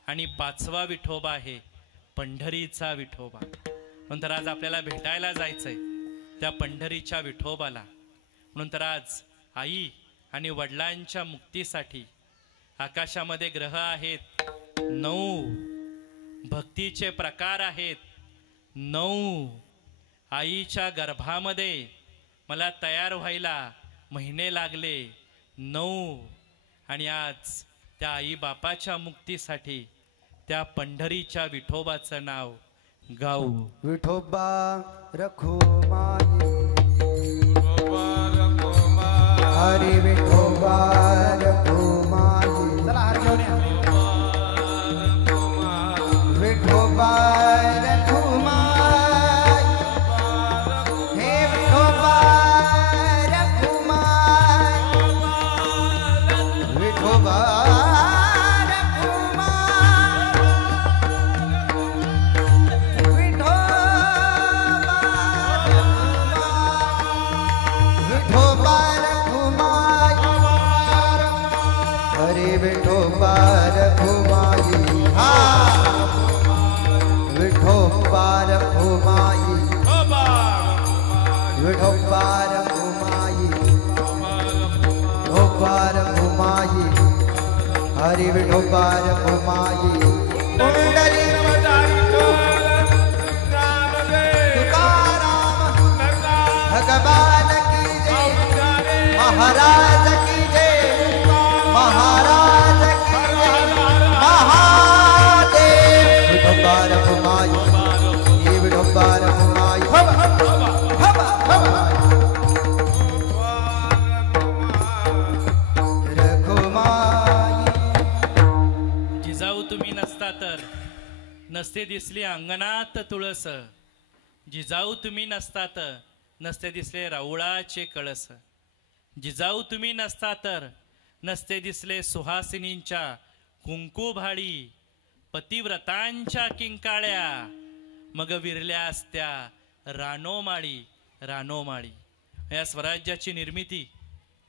आणि 5वा विठोबा आहे पंढरीचा विठोबा. नंतर आज आपल्याला भेटायला जायचंय त्या पंढरीच्या विठोबाला. म्हणून तर आज आई आणि वडिलांच्या मुक्तीसाठी आकाशामध्ये ग्रह आहेत 9, भक्तीचे प्रकार आहेत 9. आईच्या गर्भामध्ये मला तयार व्हायला महिने लागले 9. आणि आज त्या आई बापाच्या मुक्तीसाठी त्या पंढरीच्या विठोबाचं नाव गाऊ. विठोबा रखो माये हरी विठोबा रखो माये. चला हार घेऊन या. विठोबा रखो माये हे विठोबा रखो माये विठोबा रखो माये विठोबा रखो माये विठोबार घुमाई विठोबार घुमाई हरि विठोबार घुमाई कुंडली तुकाराम भगवान की जय महाराज की जय महाराज की जय महादेव विठोबार घुमाई ये विठोबार घुमाई जिजाऊ तुम्ही नसता तर नसते दिसली अंगणात तुळस. जिजाऊ तुम्ही नसता तर नसते दिसले राऊळाचे कळस. जिजाऊ तुम्ही नसता तर नसते दिसले सुहासिनींच्या कुंकू भाळी. पतिव्रतांच्या किंकाळ्या मग विरल्या असत्या रानोमाळी रानोमाळी. या स्वराज्याची निर्मिती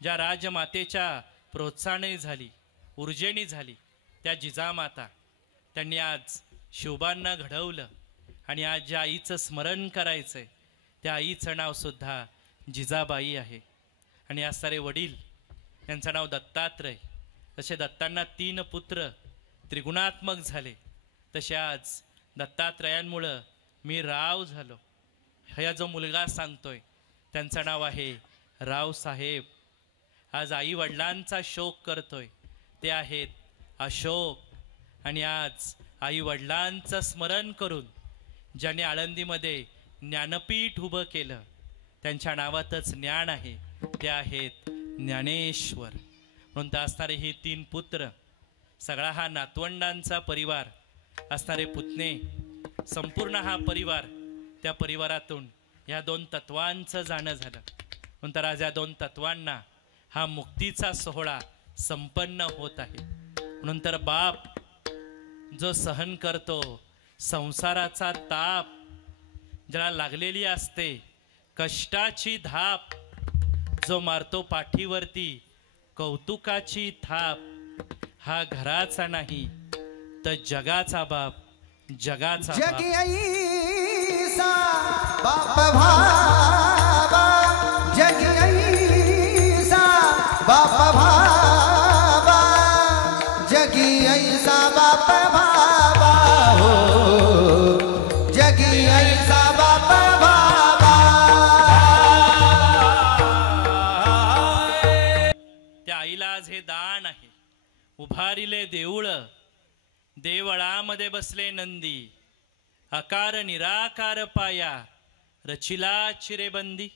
ज्या राजमातेच्या प्रोत्साहनाने झाली, ऊर्जेने झाली, त्या जिजामाता त्यांनी आज शिवबांना घडवलं. आणि आज ज्या आईचं स्मरण करायचंय त्या आईचं नाव सुद्धा जिजाबाई आहे. आणि आज सारे वडील यांचं नाव दत्तात्रय. तसे दत्तांना 3 पुत्र त्रिगुणात्मक झाले, तसे आज दत्तात्रयांमुळं मी राव झालो. हा जो मुलगा सांगतोय त्यांचं नाव आहे रावसाहेब. आज आई वडिलांचा शोक करतोय ते आहेत अशोक. आणि आज आई वडिलांचं स्मरण करून ज्याने आळंदीमध्ये ज्ञानपीठ उभं केलं त्यांच्या नावातच ज्ञान आहे, ते आहेत ज्ञानेश्वर. म्हणून तर असणारे हे 3 पुत्र, सगळा हा नातवंडांचा परिवार असणारे पुतणे, संपूर्ण हा परिवार, त्या परिवारातून या 2 तत्वांचं जाणं झालं. नंतर आज या 2 तत्वांना हा मुक्तीचा सोहळा संपन्न होत आहे. म्हणून तर बाप जो सहन करतो संसाराचा ताप, ज्याला लागलेली असते कष्टाची धाप, जो मारतो पाठीवरती कौतुकाची थाप, हा घराचा नाही तर जगाचा बाप, जगाचा बाप. जगी ऐसा बाप भावा जगी ऐसा बाप भावा जगी ऐसा बाप भावा हो जगी ऐसा बाप भावा. त्या आईला आज हे दान आहे. उभारिले देऊळ देवळामध्ये बसले नंदी. आकार निराकार पाया रचिला चिरेबंदी.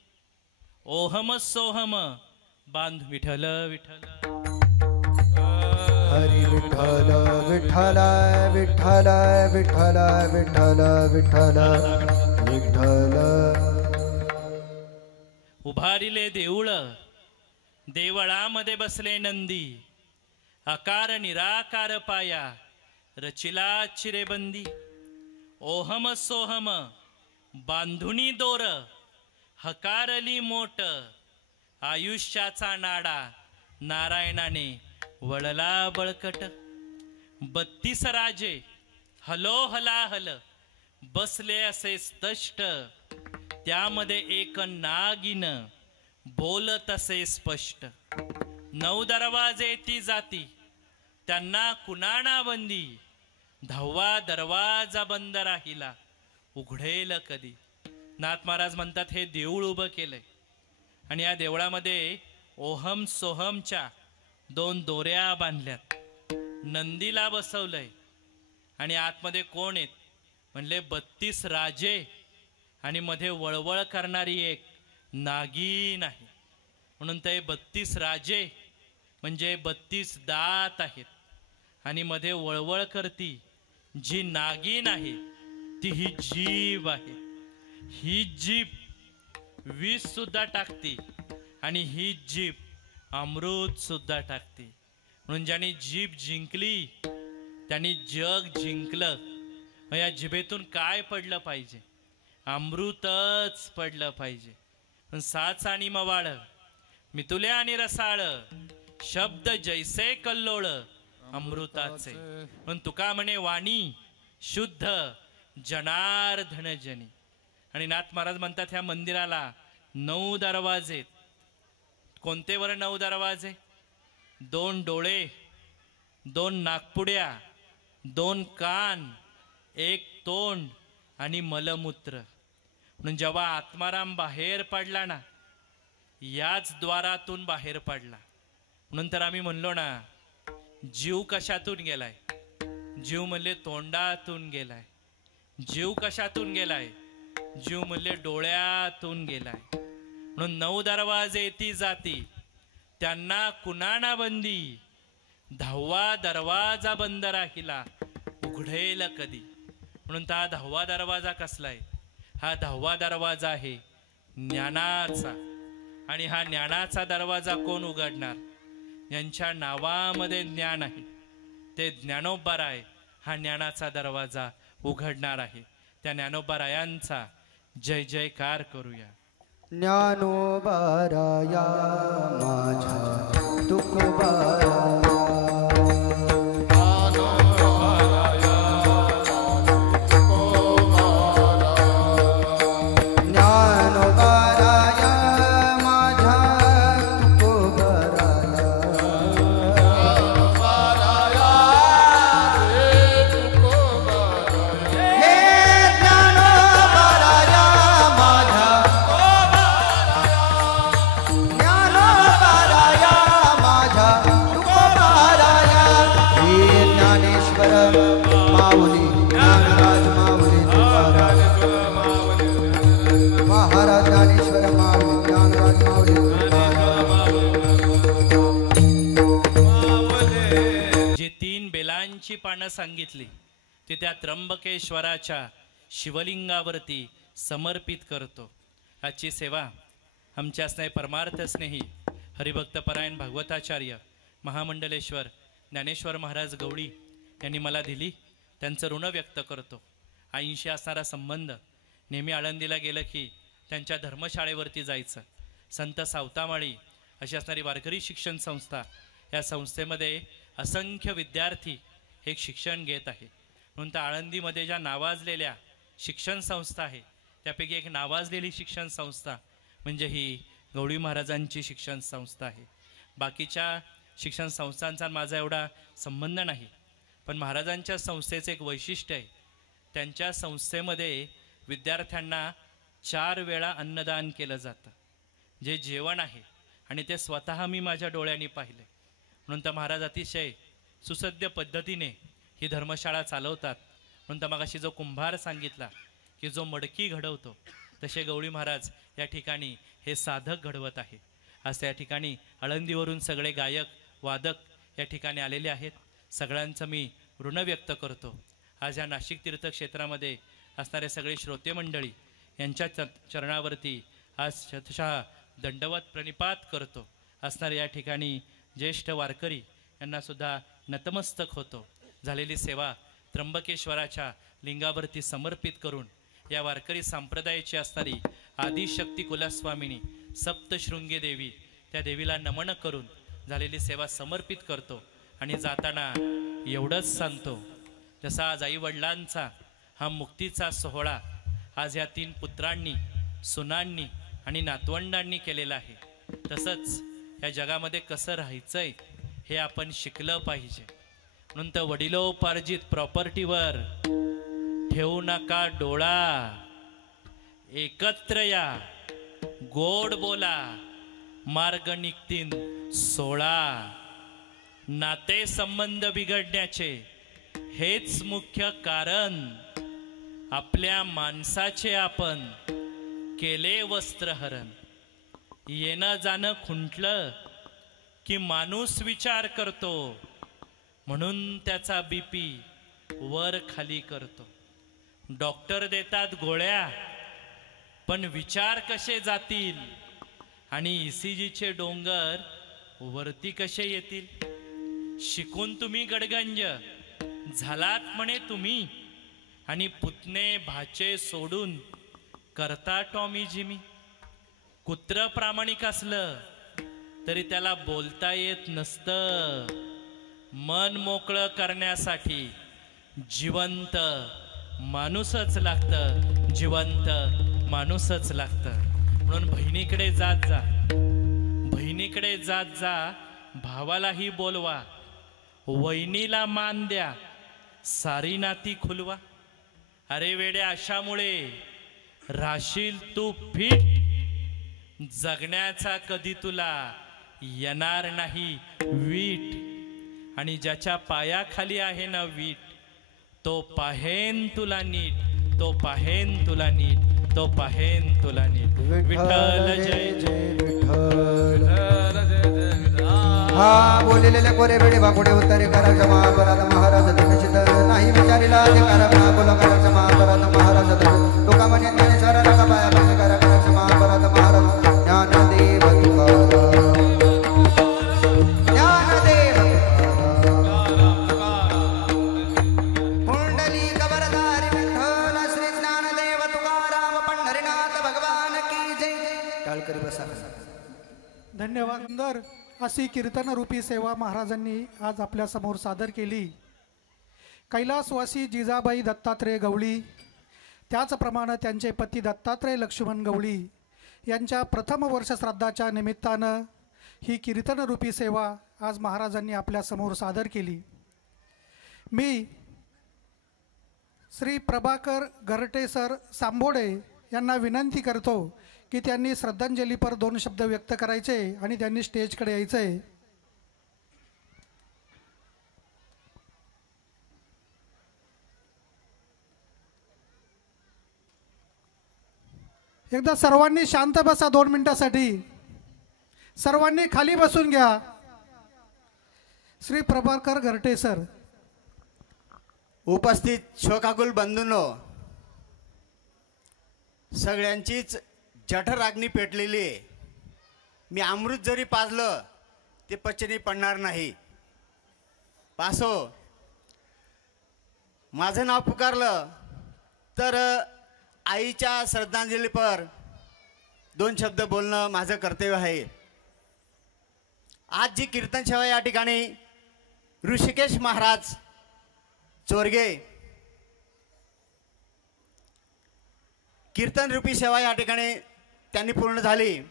ओहम सोहम बांध विठ्ठल विठ्ठल. हरी विठ्ठल विठ्ठल विठ्ठल विठ्ठल विठ्ठल विठ्ठल विठ्ठल. उभारिले देऊळ देवळामध्ये बसले नंदी. आकार निराकार पाया रचिला चिरेबंदी. ओहम सोहम बांधुनी दोर हकारली मोट. आयुष्याचा नाडा नारायणाने वळला बळकट. 32 राजे हलो हलाहल बसले असे स्पष्ट. त्यामध्ये एक नागिन बोलत असे स्पष्ट. 9 दरवाजे ती जाती त्यांना कुणाना बंदी. 10वा दरवाजा बंद राहिला उघडेल कधी. नाथ महाराज म्हणतात हे देऊळ उभं केलंय आणि या देवळामध्ये ओहम सोहमच्या 2 दोऱ्या बांधल्यात. नंदीला बसवलंय आणि आतमध्ये कोण आहेत म्हणले 32 राजे आणि मध्ये वळवळ करणारी एक नागिन आहे. म्हणून ते 32 राजे म्हणजे 32 दात आहेत आणि मध्ये वळवळ करती जी नागिन आहे ती ही जीभ आहे. ही जीभ विष सुद्धा टाकते आणि ही जीभ अमृत सुद्धा टाकते. म्हणून ज्याने जीभ जिंकली त्यांनी जग जिंकलं. मग या जिभेतून काय पडलं पाहिजे? अमृतच पडलं पाहिजे. पण साच आणि मवाळ मितुल्या आणि रसाळ शब्द जैसे कल्लोळ अमृताचे. पण तुका म्हणे वाणी शुद्ध जनार्दन जनी. आणि नाथ महाराज म्हणतात ह्या मंदिराला 9 दरवाजे. कोणते वर 9 दरवाजे? 2 डोळे, 2 नाकपुड्या, 2 कान, 1 तोंड आणि मलमूत्र. म्हणून जेव्हा आत्माराम बाहेर पडला ना, याच द्वारातून बाहेर पडला. म्हणून तर आम्ही म्हणलो ना, जीव कशातून गेलाय? जीव म्हणले तोंडातून गेलाय. जीव कशातून गेलाय? जीव म्हणले डोळ्यातून गेलाय. म्हणून 9 दरवाजे ती जाती, त्यांना कुणाना बंदी. 10वा दरवाजा बंद राहिला, उघडेल कधी. म्हणून हा 10वा दरवाजा कसलाय? हा 10वा दरवाजा आहे ज्ञानाचा. आणि हा ज्ञानाचा दरवाजा कोण उघडणार? यांच्या नावामध्ये ज्ञान आहे, ते ज्ञानोबाराय हा ज्ञानाचा दरवाजा उघडणार आहे. त्या ज्ञानोबारायांचा जय जयकार करूया. ज्ञानोबाराया माझा तुकोबाराया. पानं सांगितली ती त्या त्र्यंबकेश्वराच्या शिवलिंगावरती समर्पित करतो. आजची सेवा आमच्या स्नेह परमार्थ स्नेही हरिभक्त परायण भागवताचार्य महामंडलेश्वर ज्ञानेश्वर महाराज गवळी यांनी मला दिली. त्यांचं ऋण व्यक्त करतो. आईंशी असणारा संबंध, नेहमी आळंदीला गेलं की त्यांच्या धर्मशाळेवरती जायचं. संत सावतामाळी अशी असणारी वारकरी शिक्षण संस्था, या संस्थेमध्ये असंख्य विद्यार्थी हे शिक्षण घेत आहे. म्हणून त्या आळंदीमध्ये ज्या नावाजलेल्या शिक्षण संस्था आहे, त्यापैकी एक नावाजलेली शिक्षण संस्था म्हणजे ही गवळी महाराजांची शिक्षण संस्था आहे. बाकीच्या शिक्षण संस्थांचा माझा एवढा संबंध नाही, पण महाराजांच्या संस्थेचं एक वैशिष्ट्य आहे. त्यांच्या संस्थेमध्ये विद्यार्थ्यांना 4 वेळा अन्नदान केलं जातं. जे जेवण आहे आणि ते स्वतः मी माझ्या डोळ्यांनी पाहिले. म्हणून तर महाराज अतिशय सुसद्य पद्धतीने ही धर्मशाळा चालवतात. म्हणून तर मगाशी जो कुंभार सांगितला की जो मडकी घडवतो, तसे गवळी महाराज या ठिकाणी हे साधक घडवत आहे. आज त्या ठिकाणी आळंदीवरून सगळे गायक वादक या ठिकाणी आलेले आहेत. सगळ्यांचं मी ऋण व्यक्त करतो. आज या नाशिक तीर्थक्षेत्रामध्ये असणारे सगळे श्रोते मंडळी यांच्या चरणावरती आज शतशः दंडवत प्रणिपात करतो. असणारे या ठिकाणी ज्येष्ठ वारकरी यांना सुद्धा नतमस्तक होतो. झालेली सेवा त्र्यंबकेश्वराच्या लिंगावरती समर्पित करून या वारकरी संप्रदायाची असणारी आदिशक्ती कुलस्वामिनी सप्तशृंगी देवी, त्या देवीला नमन करून झालेली सेवा समर्पित करतो. आणि जाताना एवढंच सांगतो, जसा आज आई वडिलांचा हा मुक्तीचा सोहळा आज या 3 पुत्रांनी, सुनांनी आणि नातवंडांनी केलेला आहे, तसंच या जगामध्ये कसं राहायचंय हे आपण शिकलं पाहिजे. म्हणून तर वडिलोपार्जित प्रॉपर्टीवर ठेवू नका डोळा. एकत्र या, गोड बोला, मार्ग निघतीन 16. नाते संबंध बिघडण्याचे हेच मुख्य कारण. आपल्या माणसाचे आपण केले वस्त्रहरण. येणं जाणं खुंटलं की माणूस विचार करतो, म्हणून त्याचा बीपी वर खाली करतो. डॉक्टर देतात गोळ्या, पण विचार कसे जातील आणि ECGचे डोंगर वरती कसे येतील. शिकून तुम्ही गडगंज झालात म्हणे तुम्ही, आणि पुतणे भाचे सोडून करता टॉमी जिमी. कुत्र प्रामाणिक असलं तरी त्याला बोलता येत नसतं. मन मोकळं करण्यासाठी जिवंत माणूसच लागतं, जिवंत माणूसच लागतं. म्हणून बहिणीकडे जात जा, बहिणीकडे जात जा, भावालाही बोलवा, वहिनीला मान द्या, सारी नाती खुलवा. अरे वेड्या, अशामुळे राशील तू फिट, जगण्याचा कधी तुला येणार नाही वीट. आणि ज्याच्या पायाखाली आहे ना वीट, तो पाहेन तुला नीट, तो पाहेन तुला नीट, तो पाहेन तुला नीट. विठ्ठल जय जय विठ्ठल. हा बोललेले कोरे बेडे बाकुडे उत्तरे करा क्षमा परात महाराज निश्चित नाही विचारिला ते करा बोला करा क्षमा परात महाराज तुका म्हणे ज्ञानेश्वर रका पाया पाशी करा क्षमा परात महाराज ज्ञानदेव ज्ञानदेव कुंडली कबरदारी विठ्ठल श्री ज्ञानदेव तुकाराम पंढरीनाथ भगवान की जय. टाळकरी बसा. धन्यवाद. सुंदर अशी कीर्तनरूपी सेवा महाराजांनी आज आपल्या समोर सादर केली. कैलासवासी जिजाबाई दत्तात्रय गवळी, त्याचप्रमाणे त्यांचे पती दत्तात्रय लक्ष्मण गवळी यांच्या प्रथम वर्ष श्राद्धाच्या निमित्तानं ही कीर्तनरूपी सेवा आज महाराजांनी आपल्या समोर सादर केली. मी श्री प्रभाकर घरटे सर सांभोडे यांना विनंती करतो की त्यांनी श्रद्धांजलीपर 2 शब्द व्यक्त करायचे आणि त्यांनी स्टेजकडे यायचे. एकदा सर्वांनी शांत बसा 2 मिनिटासाठी. सर्वांनी खाली बसून घ्या. श्री प्रभाकर घरटे सर. उपस्थित शोकाकुल बंधूंनो, सगळ्यांचीच जठराग्नी पेटलेली आहे. मी अमृत जरी पाजलं ते पचनी पडणार नाही. पासो, माझं नाव पुकारलं तर आईच्या श्रद्धांजलीपर 2 शब्द बोलणं माझं कर्तव्य आहे. आज जी कीर्तन सेवा या ठिकाणी ऋषिकेश महाराज चोरगे कीर्तन रूपी सेवा या ठिकाणी त्यांनी पूर्ण झाली.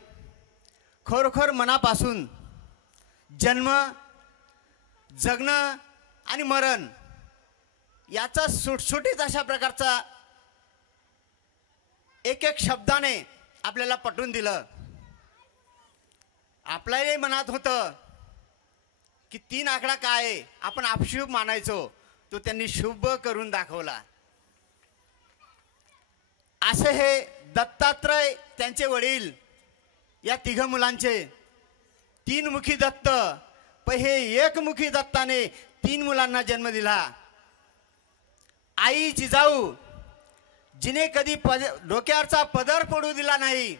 खरोखर मनापासून जन्म, जगणं आणि मरण याचा सुटसुटीत अशा प्रकारचा एक एक शब्दाने आपल्याला पटवून दिलं. आपल्याही मनात होतं की 3 आकडा काय आहे, आपण अपशुभ मानायचो, तो त्यांनी शुभ करून दाखवला. असे हे दत्तात्रय, त्यांचे वडील, या 3 मुलांचे 3 मुखी दत्त, पण हे एकमुखी दत्ताने 3 मुलांना जन्म दिला. आई जिजाऊ, जिने कधी डोक्यावरचा पदर पडू दिला नाही,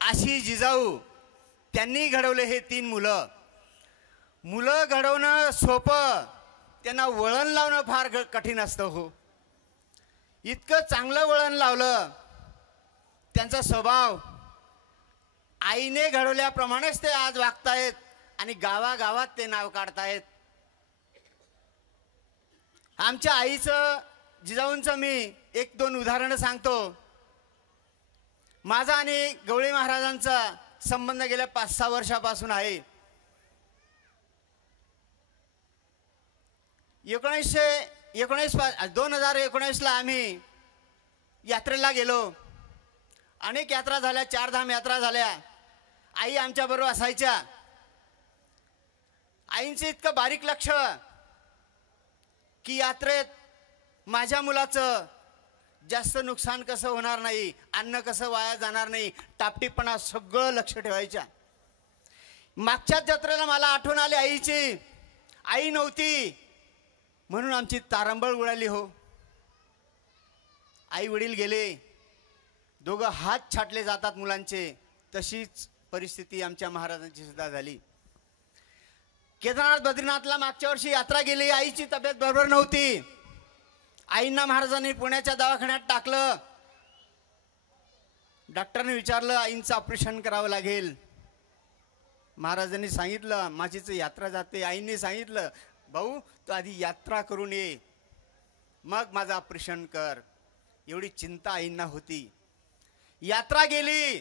अशी जिजाऊ, त्यांनी घडवले हे 3 मुलं. मुलं घडवणं सोपं, त्यांना वळण लावणं फार कठीण असतं. हो, इतकं चांगलं वळण लावलं. त्यांचा स्वभाव आईने घडवल्याप्रमाणेच ते आज वागतायत आणि गावागावात ते नाव काढतायत. आमच्या आईचं, जिजाऊंचं मी 1-2 उदाहरणं सांगतो. माझा आणि गवळी महाराजांचा संबंध गेल्या 5-6 वर्षापासून आहे. 2019ला आम्ही यात्रेला गेलो. अनेक यात्रा झाल्या, 4 धाम यात्रा झाल्या. आई आमच्याबरोबर असायच्या. आईंचं इतकं बारीक लक्ष की यात्रेत माझ्या मुलाचं जास्त नुकसान कसं होणार नाही, अन्न कसं वाया जाणार नाही, टापटीपणा सगळं लक्ष ठेवायच्या. मागच्याच जत्रेला मला आठवण आली आईची. आई नव्हती म्हणून आमची तारंबळ उडाली. हो, आई वडील गेले, दोघं हात छाटले जातात मुलांचे. तशीच परिस्थिती आमच्या महाराजांची सुद्धा झाली. केदारनाथ बद्रीनाथला मागच्या वर्षी यात्रा गेली. आईची तब्येत बरोबर नव्हती. आईंना महाराजांनी पुण्याच्या दवाखान्यात टाकलं. डॉक्टरने विचारलं, आईंचं ऑपरेशन करावं लागेल. महाराजांनी सांगितलं, माझीच यात्रा जाते. आईंनी सांगितलं, भाऊ तू आधी यात्रा करून ये, मग माझं ऑपरेशन कर. एवढी चिंता आईंना होती. यात्रा गेली.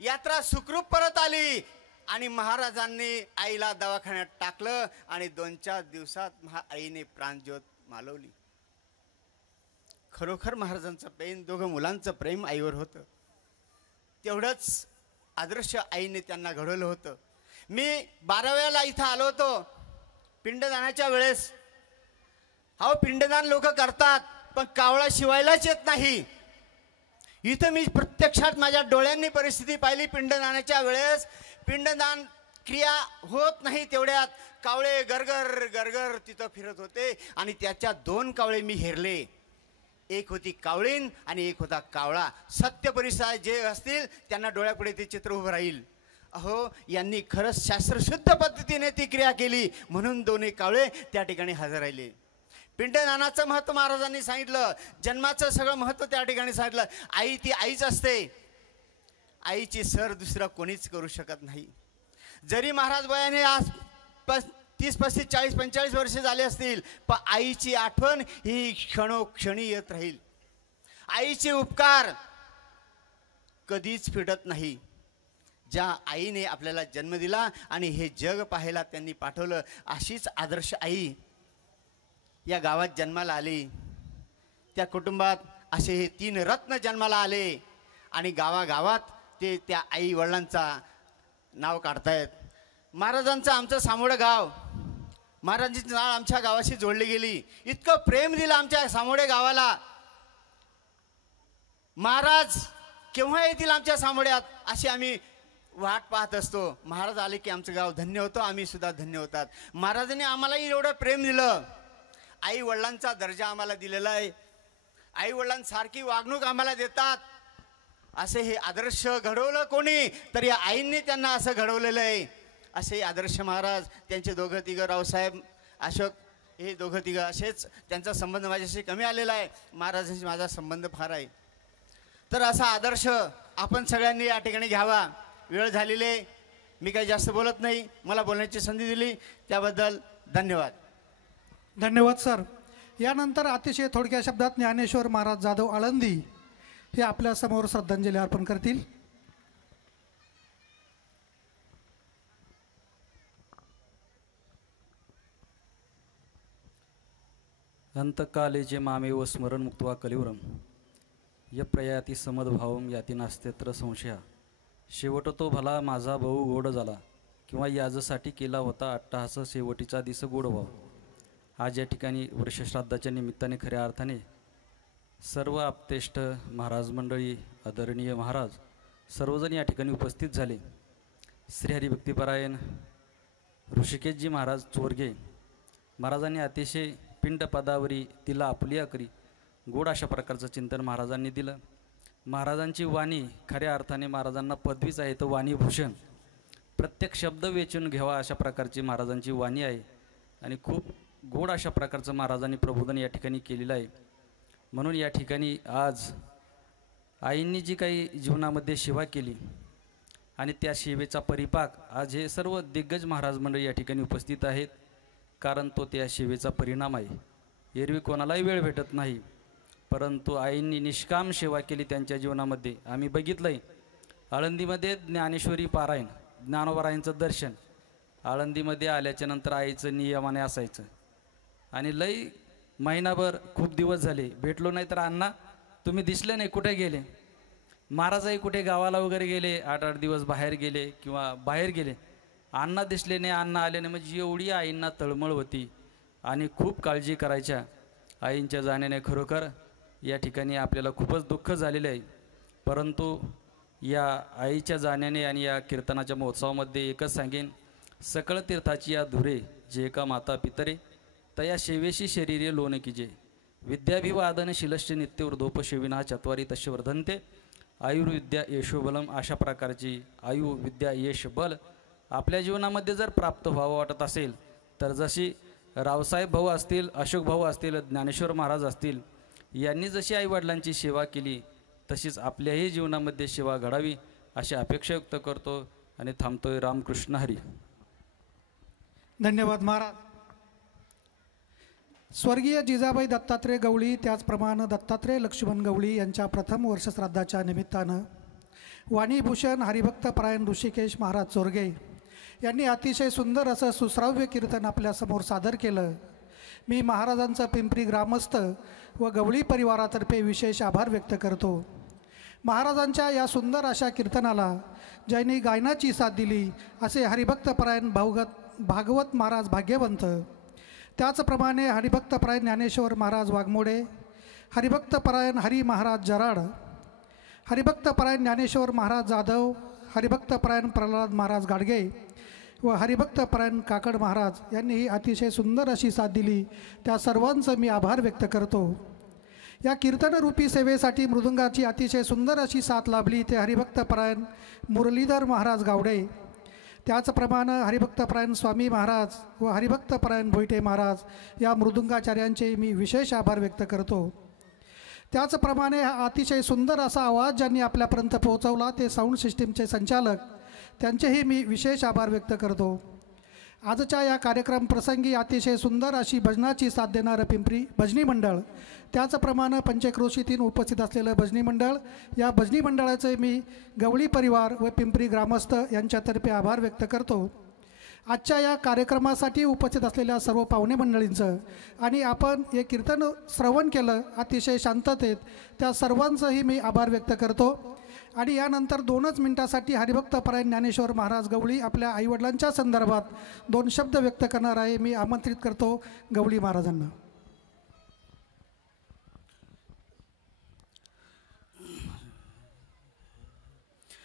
यात्रा सुखरूप परत आली आणि महाराजांनी आईला दवाखान्यात टाकलं आणि 2-4 दिवसात आईने प्राणज्योत मालवली. खरोखर महाराजांचं प्रेम, दोघं मुलांचं प्रेम आईवर होतं. तेवढंच आदर्श आईने त्यांना घडवलं होतं. मी 12व्याला इथं आलो होतो पिंडदानाच्या वेळेस. अहो पिंडदान लोक करतात पण कावळा शिवायलाच येत नाही. इथं मी प्रत्यक्षात माझ्या डोळ्यांनी परिस्थिती पाहिली. पिंडदानाच्या वेळेस पिंडदान क्रिया होत नाही तेवढ्यात कावळे गरगर गरगर तिथं फिरत होते आणि त्याच्या 2 कावळे मी हेरले. एक होती कावळीन आणि एक होता कावळा. सत्य परिसर जे असतील त्यांना डोळ्यापुढे ते चित्र उभं राहील. अहो यांनी खरंच शास्त्रशुद्ध पद्धतीने ती क्रिया केली म्हणून 2 कावळे त्या ठिकाणी हजर राहिले. पिंडदानाचं महत्त्व महाराजांनी सांगितलं. जन्माचं सगळं महत्त्व त्या ठिकाणी सांगितलं. आई ती आईच असते. आईची सर दुसरा कोणीच करू शकत नाही. जरी महाराज वयाने आज 30, 35, 40, 45 वर्षे झाले असतील पण आईची आठवण ही क्षणोक्षणी येत राहील. आईचे उपकार कधीच फिटत नाही. ज्या आईने आपल्याला जन्म दिला आणि हे जग पाहायला त्यांनी पाठवलं अशीच आदर्श आई या गावात जन्माला आली. त्या कुटुंबात असे हे 3 रत्न जन्माला आले आणि गावागावात ते त्या आई वडिलांचा नाव काढतायत. महाराजांचं आमचं सामोडं गाव, महाराजांची नाळ आमच्या गावाशी जोडली गेली. इतकं प्रेम दिलं आमच्या सामोडे गावाला. महाराज केव्हा येतील आमच्या सामोड्यात अशी आम्ही वाट पाहत असतो. महाराज आले की आमचं गाव धन्य होतं, आम्ही सुद्धा धन्य होतात. महाराजांनी आम्हालाही एवढं प्रेम दिलं. आई वडिलांचा दर्जा आम्हाला दिलेला आहे. आई वडिलांसारखी वागणूक आम्हाला देतात. असे हे आदर्श घडवलं कोणी तर या आईंनी त्यांना असं घडवलेलं आहे. असे आदर्श महाराज, त्यांचे 2-3 रावसाहेब, अशोक, हे 2-3 असेच. त्यांचा संबंध माझ्याशी कमी आलेला आहे. महाराजांशी माझा संबंध फार आहे. तर असा आदर्श आपण सगळ्यांनी या ठिकाणी घ्यावा. वेळ झालेली, मी काही जास्त बोलत नाही. मला बोलण्याची संधी दिली त्याबद्दल धन्यवाद. धन्यवाद सर. यानंतर अतिशय थोडक्या शब्दात ज्ञानेश्वर महाराज जाधव आळंदी हे आपल्या समोर श्रद्धांजली अर्पण करतील. अंतकाले जे मामेव स्मरण मुक्त्वा कलिवरम य प्रयाती समदभावम याती नास्तेत्र संशया. शेवट तो भला माझा भाऊ गोड झाला किंवा याजसाठी केला होता अट्टहास शेवटीचा दिस गोड व्हाव. आज या ठिकाणी वर्षश्राद्धाच्या निमित्ताने खऱ्या अर्थाने सर्व आपतेष्ट महाराज मंडळी, आदरणीय महाराज सर्वजण या ठिकाणी उपस्थित झाले. श्री हरिभक्तिपरायण ऋषिकेशजी महाराज चोरगे महाराजांनी अतिशय पिंडपदावरी तिला आपली आकरी गोड अशा प्रकारचं चिंतन महाराजांनी दिलं. महाराजांची वाणी खऱ्या अर्थाने महाराजांना पदवीच आहे तर वाणीभूषण. प्रत्येक शब्द वेचून घ्यावा अशा प्रकारची महाराजांची वाणी आहे आणि खूप गोड अशा प्रकारचं महाराजांनी प्रबोधन या ठिकाणी केलेलं आहे. म्हणून या ठिकाणी आज आईंनी जी काही जीवनामध्ये सेवा केली आणि त्या सेवेचा परिपाक आज हे सर्व दिग्गज महाराज मंडळी या ठिकाणी उपस्थित आहेत. कारण तो त्या सेवेचा परिणाम आहे. एरवी कोणालाही वेळ भेटत नाही, परंतु आईंनी निष्काम सेवा केली त्यांच्या जीवनामध्ये. आम्ही बघितलं आहे आळंदीमध्ये ज्ञानेश्वरी पारायण, ज्ञानोबारायांचं दर्शन आळंदीमध्ये आल्याच्या नंतर आईचं नियमाने असायचं. आणि लई महिनाभर खूप दिवस झाले भेटलो नाही तर अण्णा तुम्ही दिसले नाही, कुठे गेले? महाराजही कुठे गावाला वगैरे गेले, 8-8 दिवस बाहेर गेले किंवा बाहेर गेले, अण्णा दिसले नाही, अण्णा आले नाही. म्हणजे एवढी आईंना तळमळ होती आणि खूप काळजी करायच्या. आईंच्या जाण्याने खरोखर या ठिकाणी आपल्याला खूपच दुःख झालेलं आहे. परंतु या आईच्या जाण्याने आणि या कीर्तनाच्या महोत्सवामध्ये एकच सांगेन, सकळ तीर्थाची या धुरे जे का माता पितरे तया शेवेशी शरीरे लोन कीजे. विद्याभिवादन शिलश्च नित्य वृद्धोपशेविना चत्वारी तस्य वर्धन्ते आयुर्विद्या यशोबलम. अशा प्रकारची आयु विद्या यश बल आपल्या जीवनामध्ये जर प्राप्त व्हावं वाटत असेल तर जशी रावसाहेब भाऊ असतील, अशोक भाऊ असतील, ज्ञानेश्वर महाराज असतील, यांनी जशी आईवडिलांची सेवा केली तशीच आपल्याही जीवनामध्ये सेवा घडावी अशी अपेक्षा व्यक्त करतो आणि थांबतोय. रामकृष्ण हरी. धन्यवाद महाराज. स्वर्गीय जिजाबाई दत्तात्रय गवळी त्याचप्रमाणे दत्तात्रय लक्ष्मण गवळी यांच्या प्रथम वर्षश्राद्धाच्या निमित्तानं वाणीभूषण हरिभक्तपरायण ऋषिकेश महाराज चोरगे यांनी अतिशय सुंदर असं सुश्राव्य कीर्तन आपल्यासमोर सादर केलं. मी महाराजांचं पिंपरी ग्रामस्थ व गवळी परिवारातर्फे विशेष आभार व्यक्त करतो. महाराजांच्या या सुंदर अशा कीर्तनाला ज्यांनी गायनाची साथ दिली असे हरिभक्तपरायण भागवत महाराज भाग्यवंत, त्याचप्रमाणे हरिभक्तपरायण ज्ञानेश्वर महाराज वाघमोडे, हरिभक्तपरायण हरी महाराज जराड, हरिभक्तपरायण ज्ञानेश्वर महाराज जाधव, हरिभक्तपरायण प्रल्हाद महाराज गाडगे व हरिभक्तपरायण काकड महाराज यांनी ही अतिशय सुंदर अशी साथ दिली. त्या सर्वांचं मी आभार व्यक्त करतो. या कीर्तनरूपी सेवेसाठी मृदुंगाची अतिशय सुंदर अशी साथ लाभली ते हरिभक्तपरायण मुरलीधर महाराज गावडे, त्याचप्रमाणे हरिभक्तपरायण स्वामी महाराज व हरिभक्तपरायण भोईटे महाराज या मृदुंगाचार्यांचे मी विशेष आभार व्यक्त करतो. त्याचप्रमाणे हा अतिशय सुंदर असा आवाज ज्यांनी आपल्यापर्यंत पोहोचवला ते साऊंड सिस्टीमचे संचालक, त्यांचेही मी विशेष आभार व्यक्त करतो. आजच्या या कार्यक्रम प्रसंगी अतिशय सुंदर अशी भजनाची साथ देणारं पिंपरी भजनी मंडळ, त्याचप्रमाणे पंचक्रोशीतील उपस्थित असलेलं भजनी मंडळ, या भजनी मंडळाचे मी गवळी परिवार व पिंपरी ग्रामस्थ यांच्यातर्फे आभार व्यक्त करतो. आजच्या या कार्यक्रमासाठी उपस्थित असलेल्या सर्व पाहुणे मंडळींचं आणि आपण हे कीर्तन श्रवण केलं अतिशय शांततेत, त्या सर्वांचंही मी आभार व्यक्त करतो. आणि यानंतर 2च मिनिटासाठी हरिभक्तपरायण ज्ञानेश्वर महाराज गवळी आपल्या आईवडिलांच्या संदर्भात 2 शब्द व्यक्त करणार आहे. मी आमंत्रित करतो गवळी महाराजांना.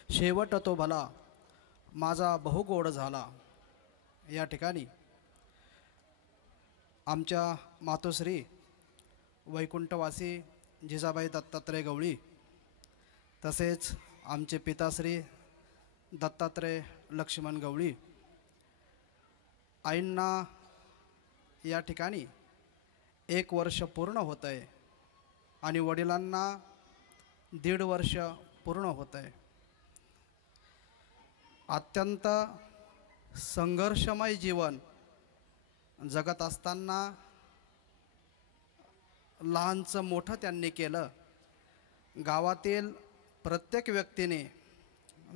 शेवट तो भला माझा बहुगोड झाला. या ठिकाणी आमच्या मातोश्री वैकुंठवासी जिजाबाई दत्तात्रय गवळी, तसेच आमचे पिताश्री दत्तात्रय लक्ष्मण गवळी, आईंना या ठिकाणी 1 वर्ष पूर्ण होत आहे आणि वडिलांना 1.5 वर्ष पूर्ण होत आहे. अत्यंत संघर्षमय जीवन जगत असताना लहानचं मोठं त्यांनी केलं. गावातील प्रत्येक व्यक्तीने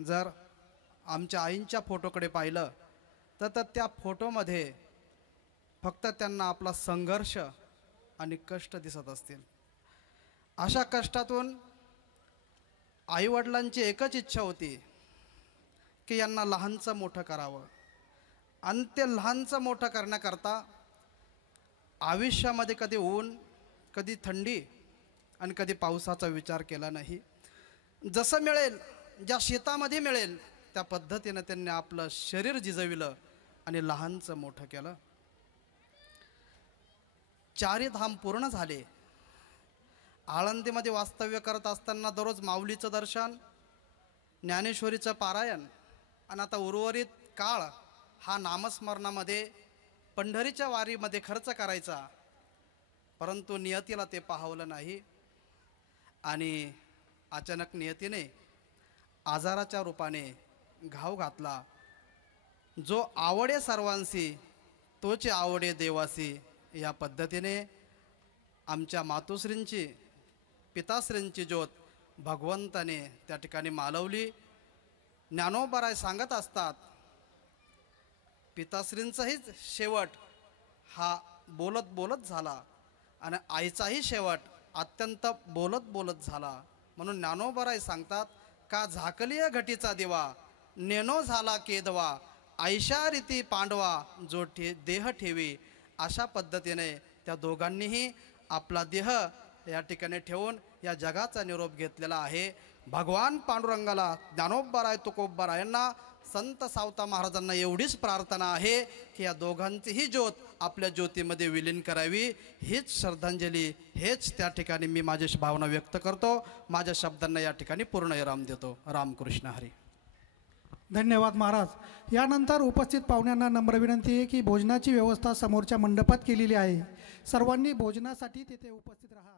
जर आमच्या आईंच्या फोटोकडे पाहिलं तर त्या फोटोमध्ये फक्त त्यांना आपला संघर्ष आणि कष्ट दिसत असतील. अशा कष्टातून आईवडिलांची एकच इच्छा होती की यांना लहानचं मोठं करावं, आणि ते लहानचं मोठं करण्याकरता आयुष्यामध्ये कधी ऊन, कधी थंडी आणि कधी पावसाचा विचार केला नाही. जसं मिळेल, ज्या शेतामध्ये मिळेल त्या पद्धतीनं त्यांनी आपलं शरीर झिजविलं आणि लहानचं मोठं केलं. 4 धाम पूर्ण झाले. आळंदीमध्ये वास्तव्य करत असताना दररोज माऊलीचं दर्शन, ज्ञानेश्वरीचं पारायण आणि आता उर्वरित काळ हा नामस्मरणामध्ये पंढरीच्या वारीमध्ये खर्च करायचा. परंतु नियतीला ते पाहवलं नाही आणि अचानक नियतीने आजाराच्या रूपाने घाव घातला. जो आवडे सर्वांसी तोचे आवडे देवासी, या पद्धतीने आमच्या मातोश्रींची पिताश्रींची ज्योत भगवंताने त्या ठिकाणी मालवली. ज्ञानोबाराय सांगत असतात, पिताश्रींचाही शेवट हा बोलत बोलत झाला आणि आईचाही शेवट अत्यंत बोलत बोलत झाला. म्हणून ज्ञानोबाराय सांगतात, का झाकलीय घटीचा दिवा नेनो झाला केदवा, आयशा रीती पांडवा जो देह ठेवी. अशा पद्धतीने त्या दोघांनीही आपला देह या ठिकाणी ठेवून या जगाचा निरोप घेतलेला आहे. भगवान पांडुरंगाला, ज्ञानोबाराय तुकोबारायांना, संत सावता महाराजांना एवढीच प्रार्थना आहे की या दोघांचीही ज्योत आपल्या ज्योतीमध्ये विलीन करावी. हीच श्रद्धांजली, हेच त्या ठिकाणी मी माझी भावना व्यक्त करतो. माझ्या शब्दांना या ठिकाणी पूर्ण विराम देतो. रामकृष्ण हरी. धन्यवाद महाराज. यानंतर उपस्थित पाहुण्यांना नम्र विनंती आहे की भोजनाची व्यवस्था समोरच्या मंडपात केलेली आहे. सर्वांनी भोजनासाठी तिथे उपस्थित राहा.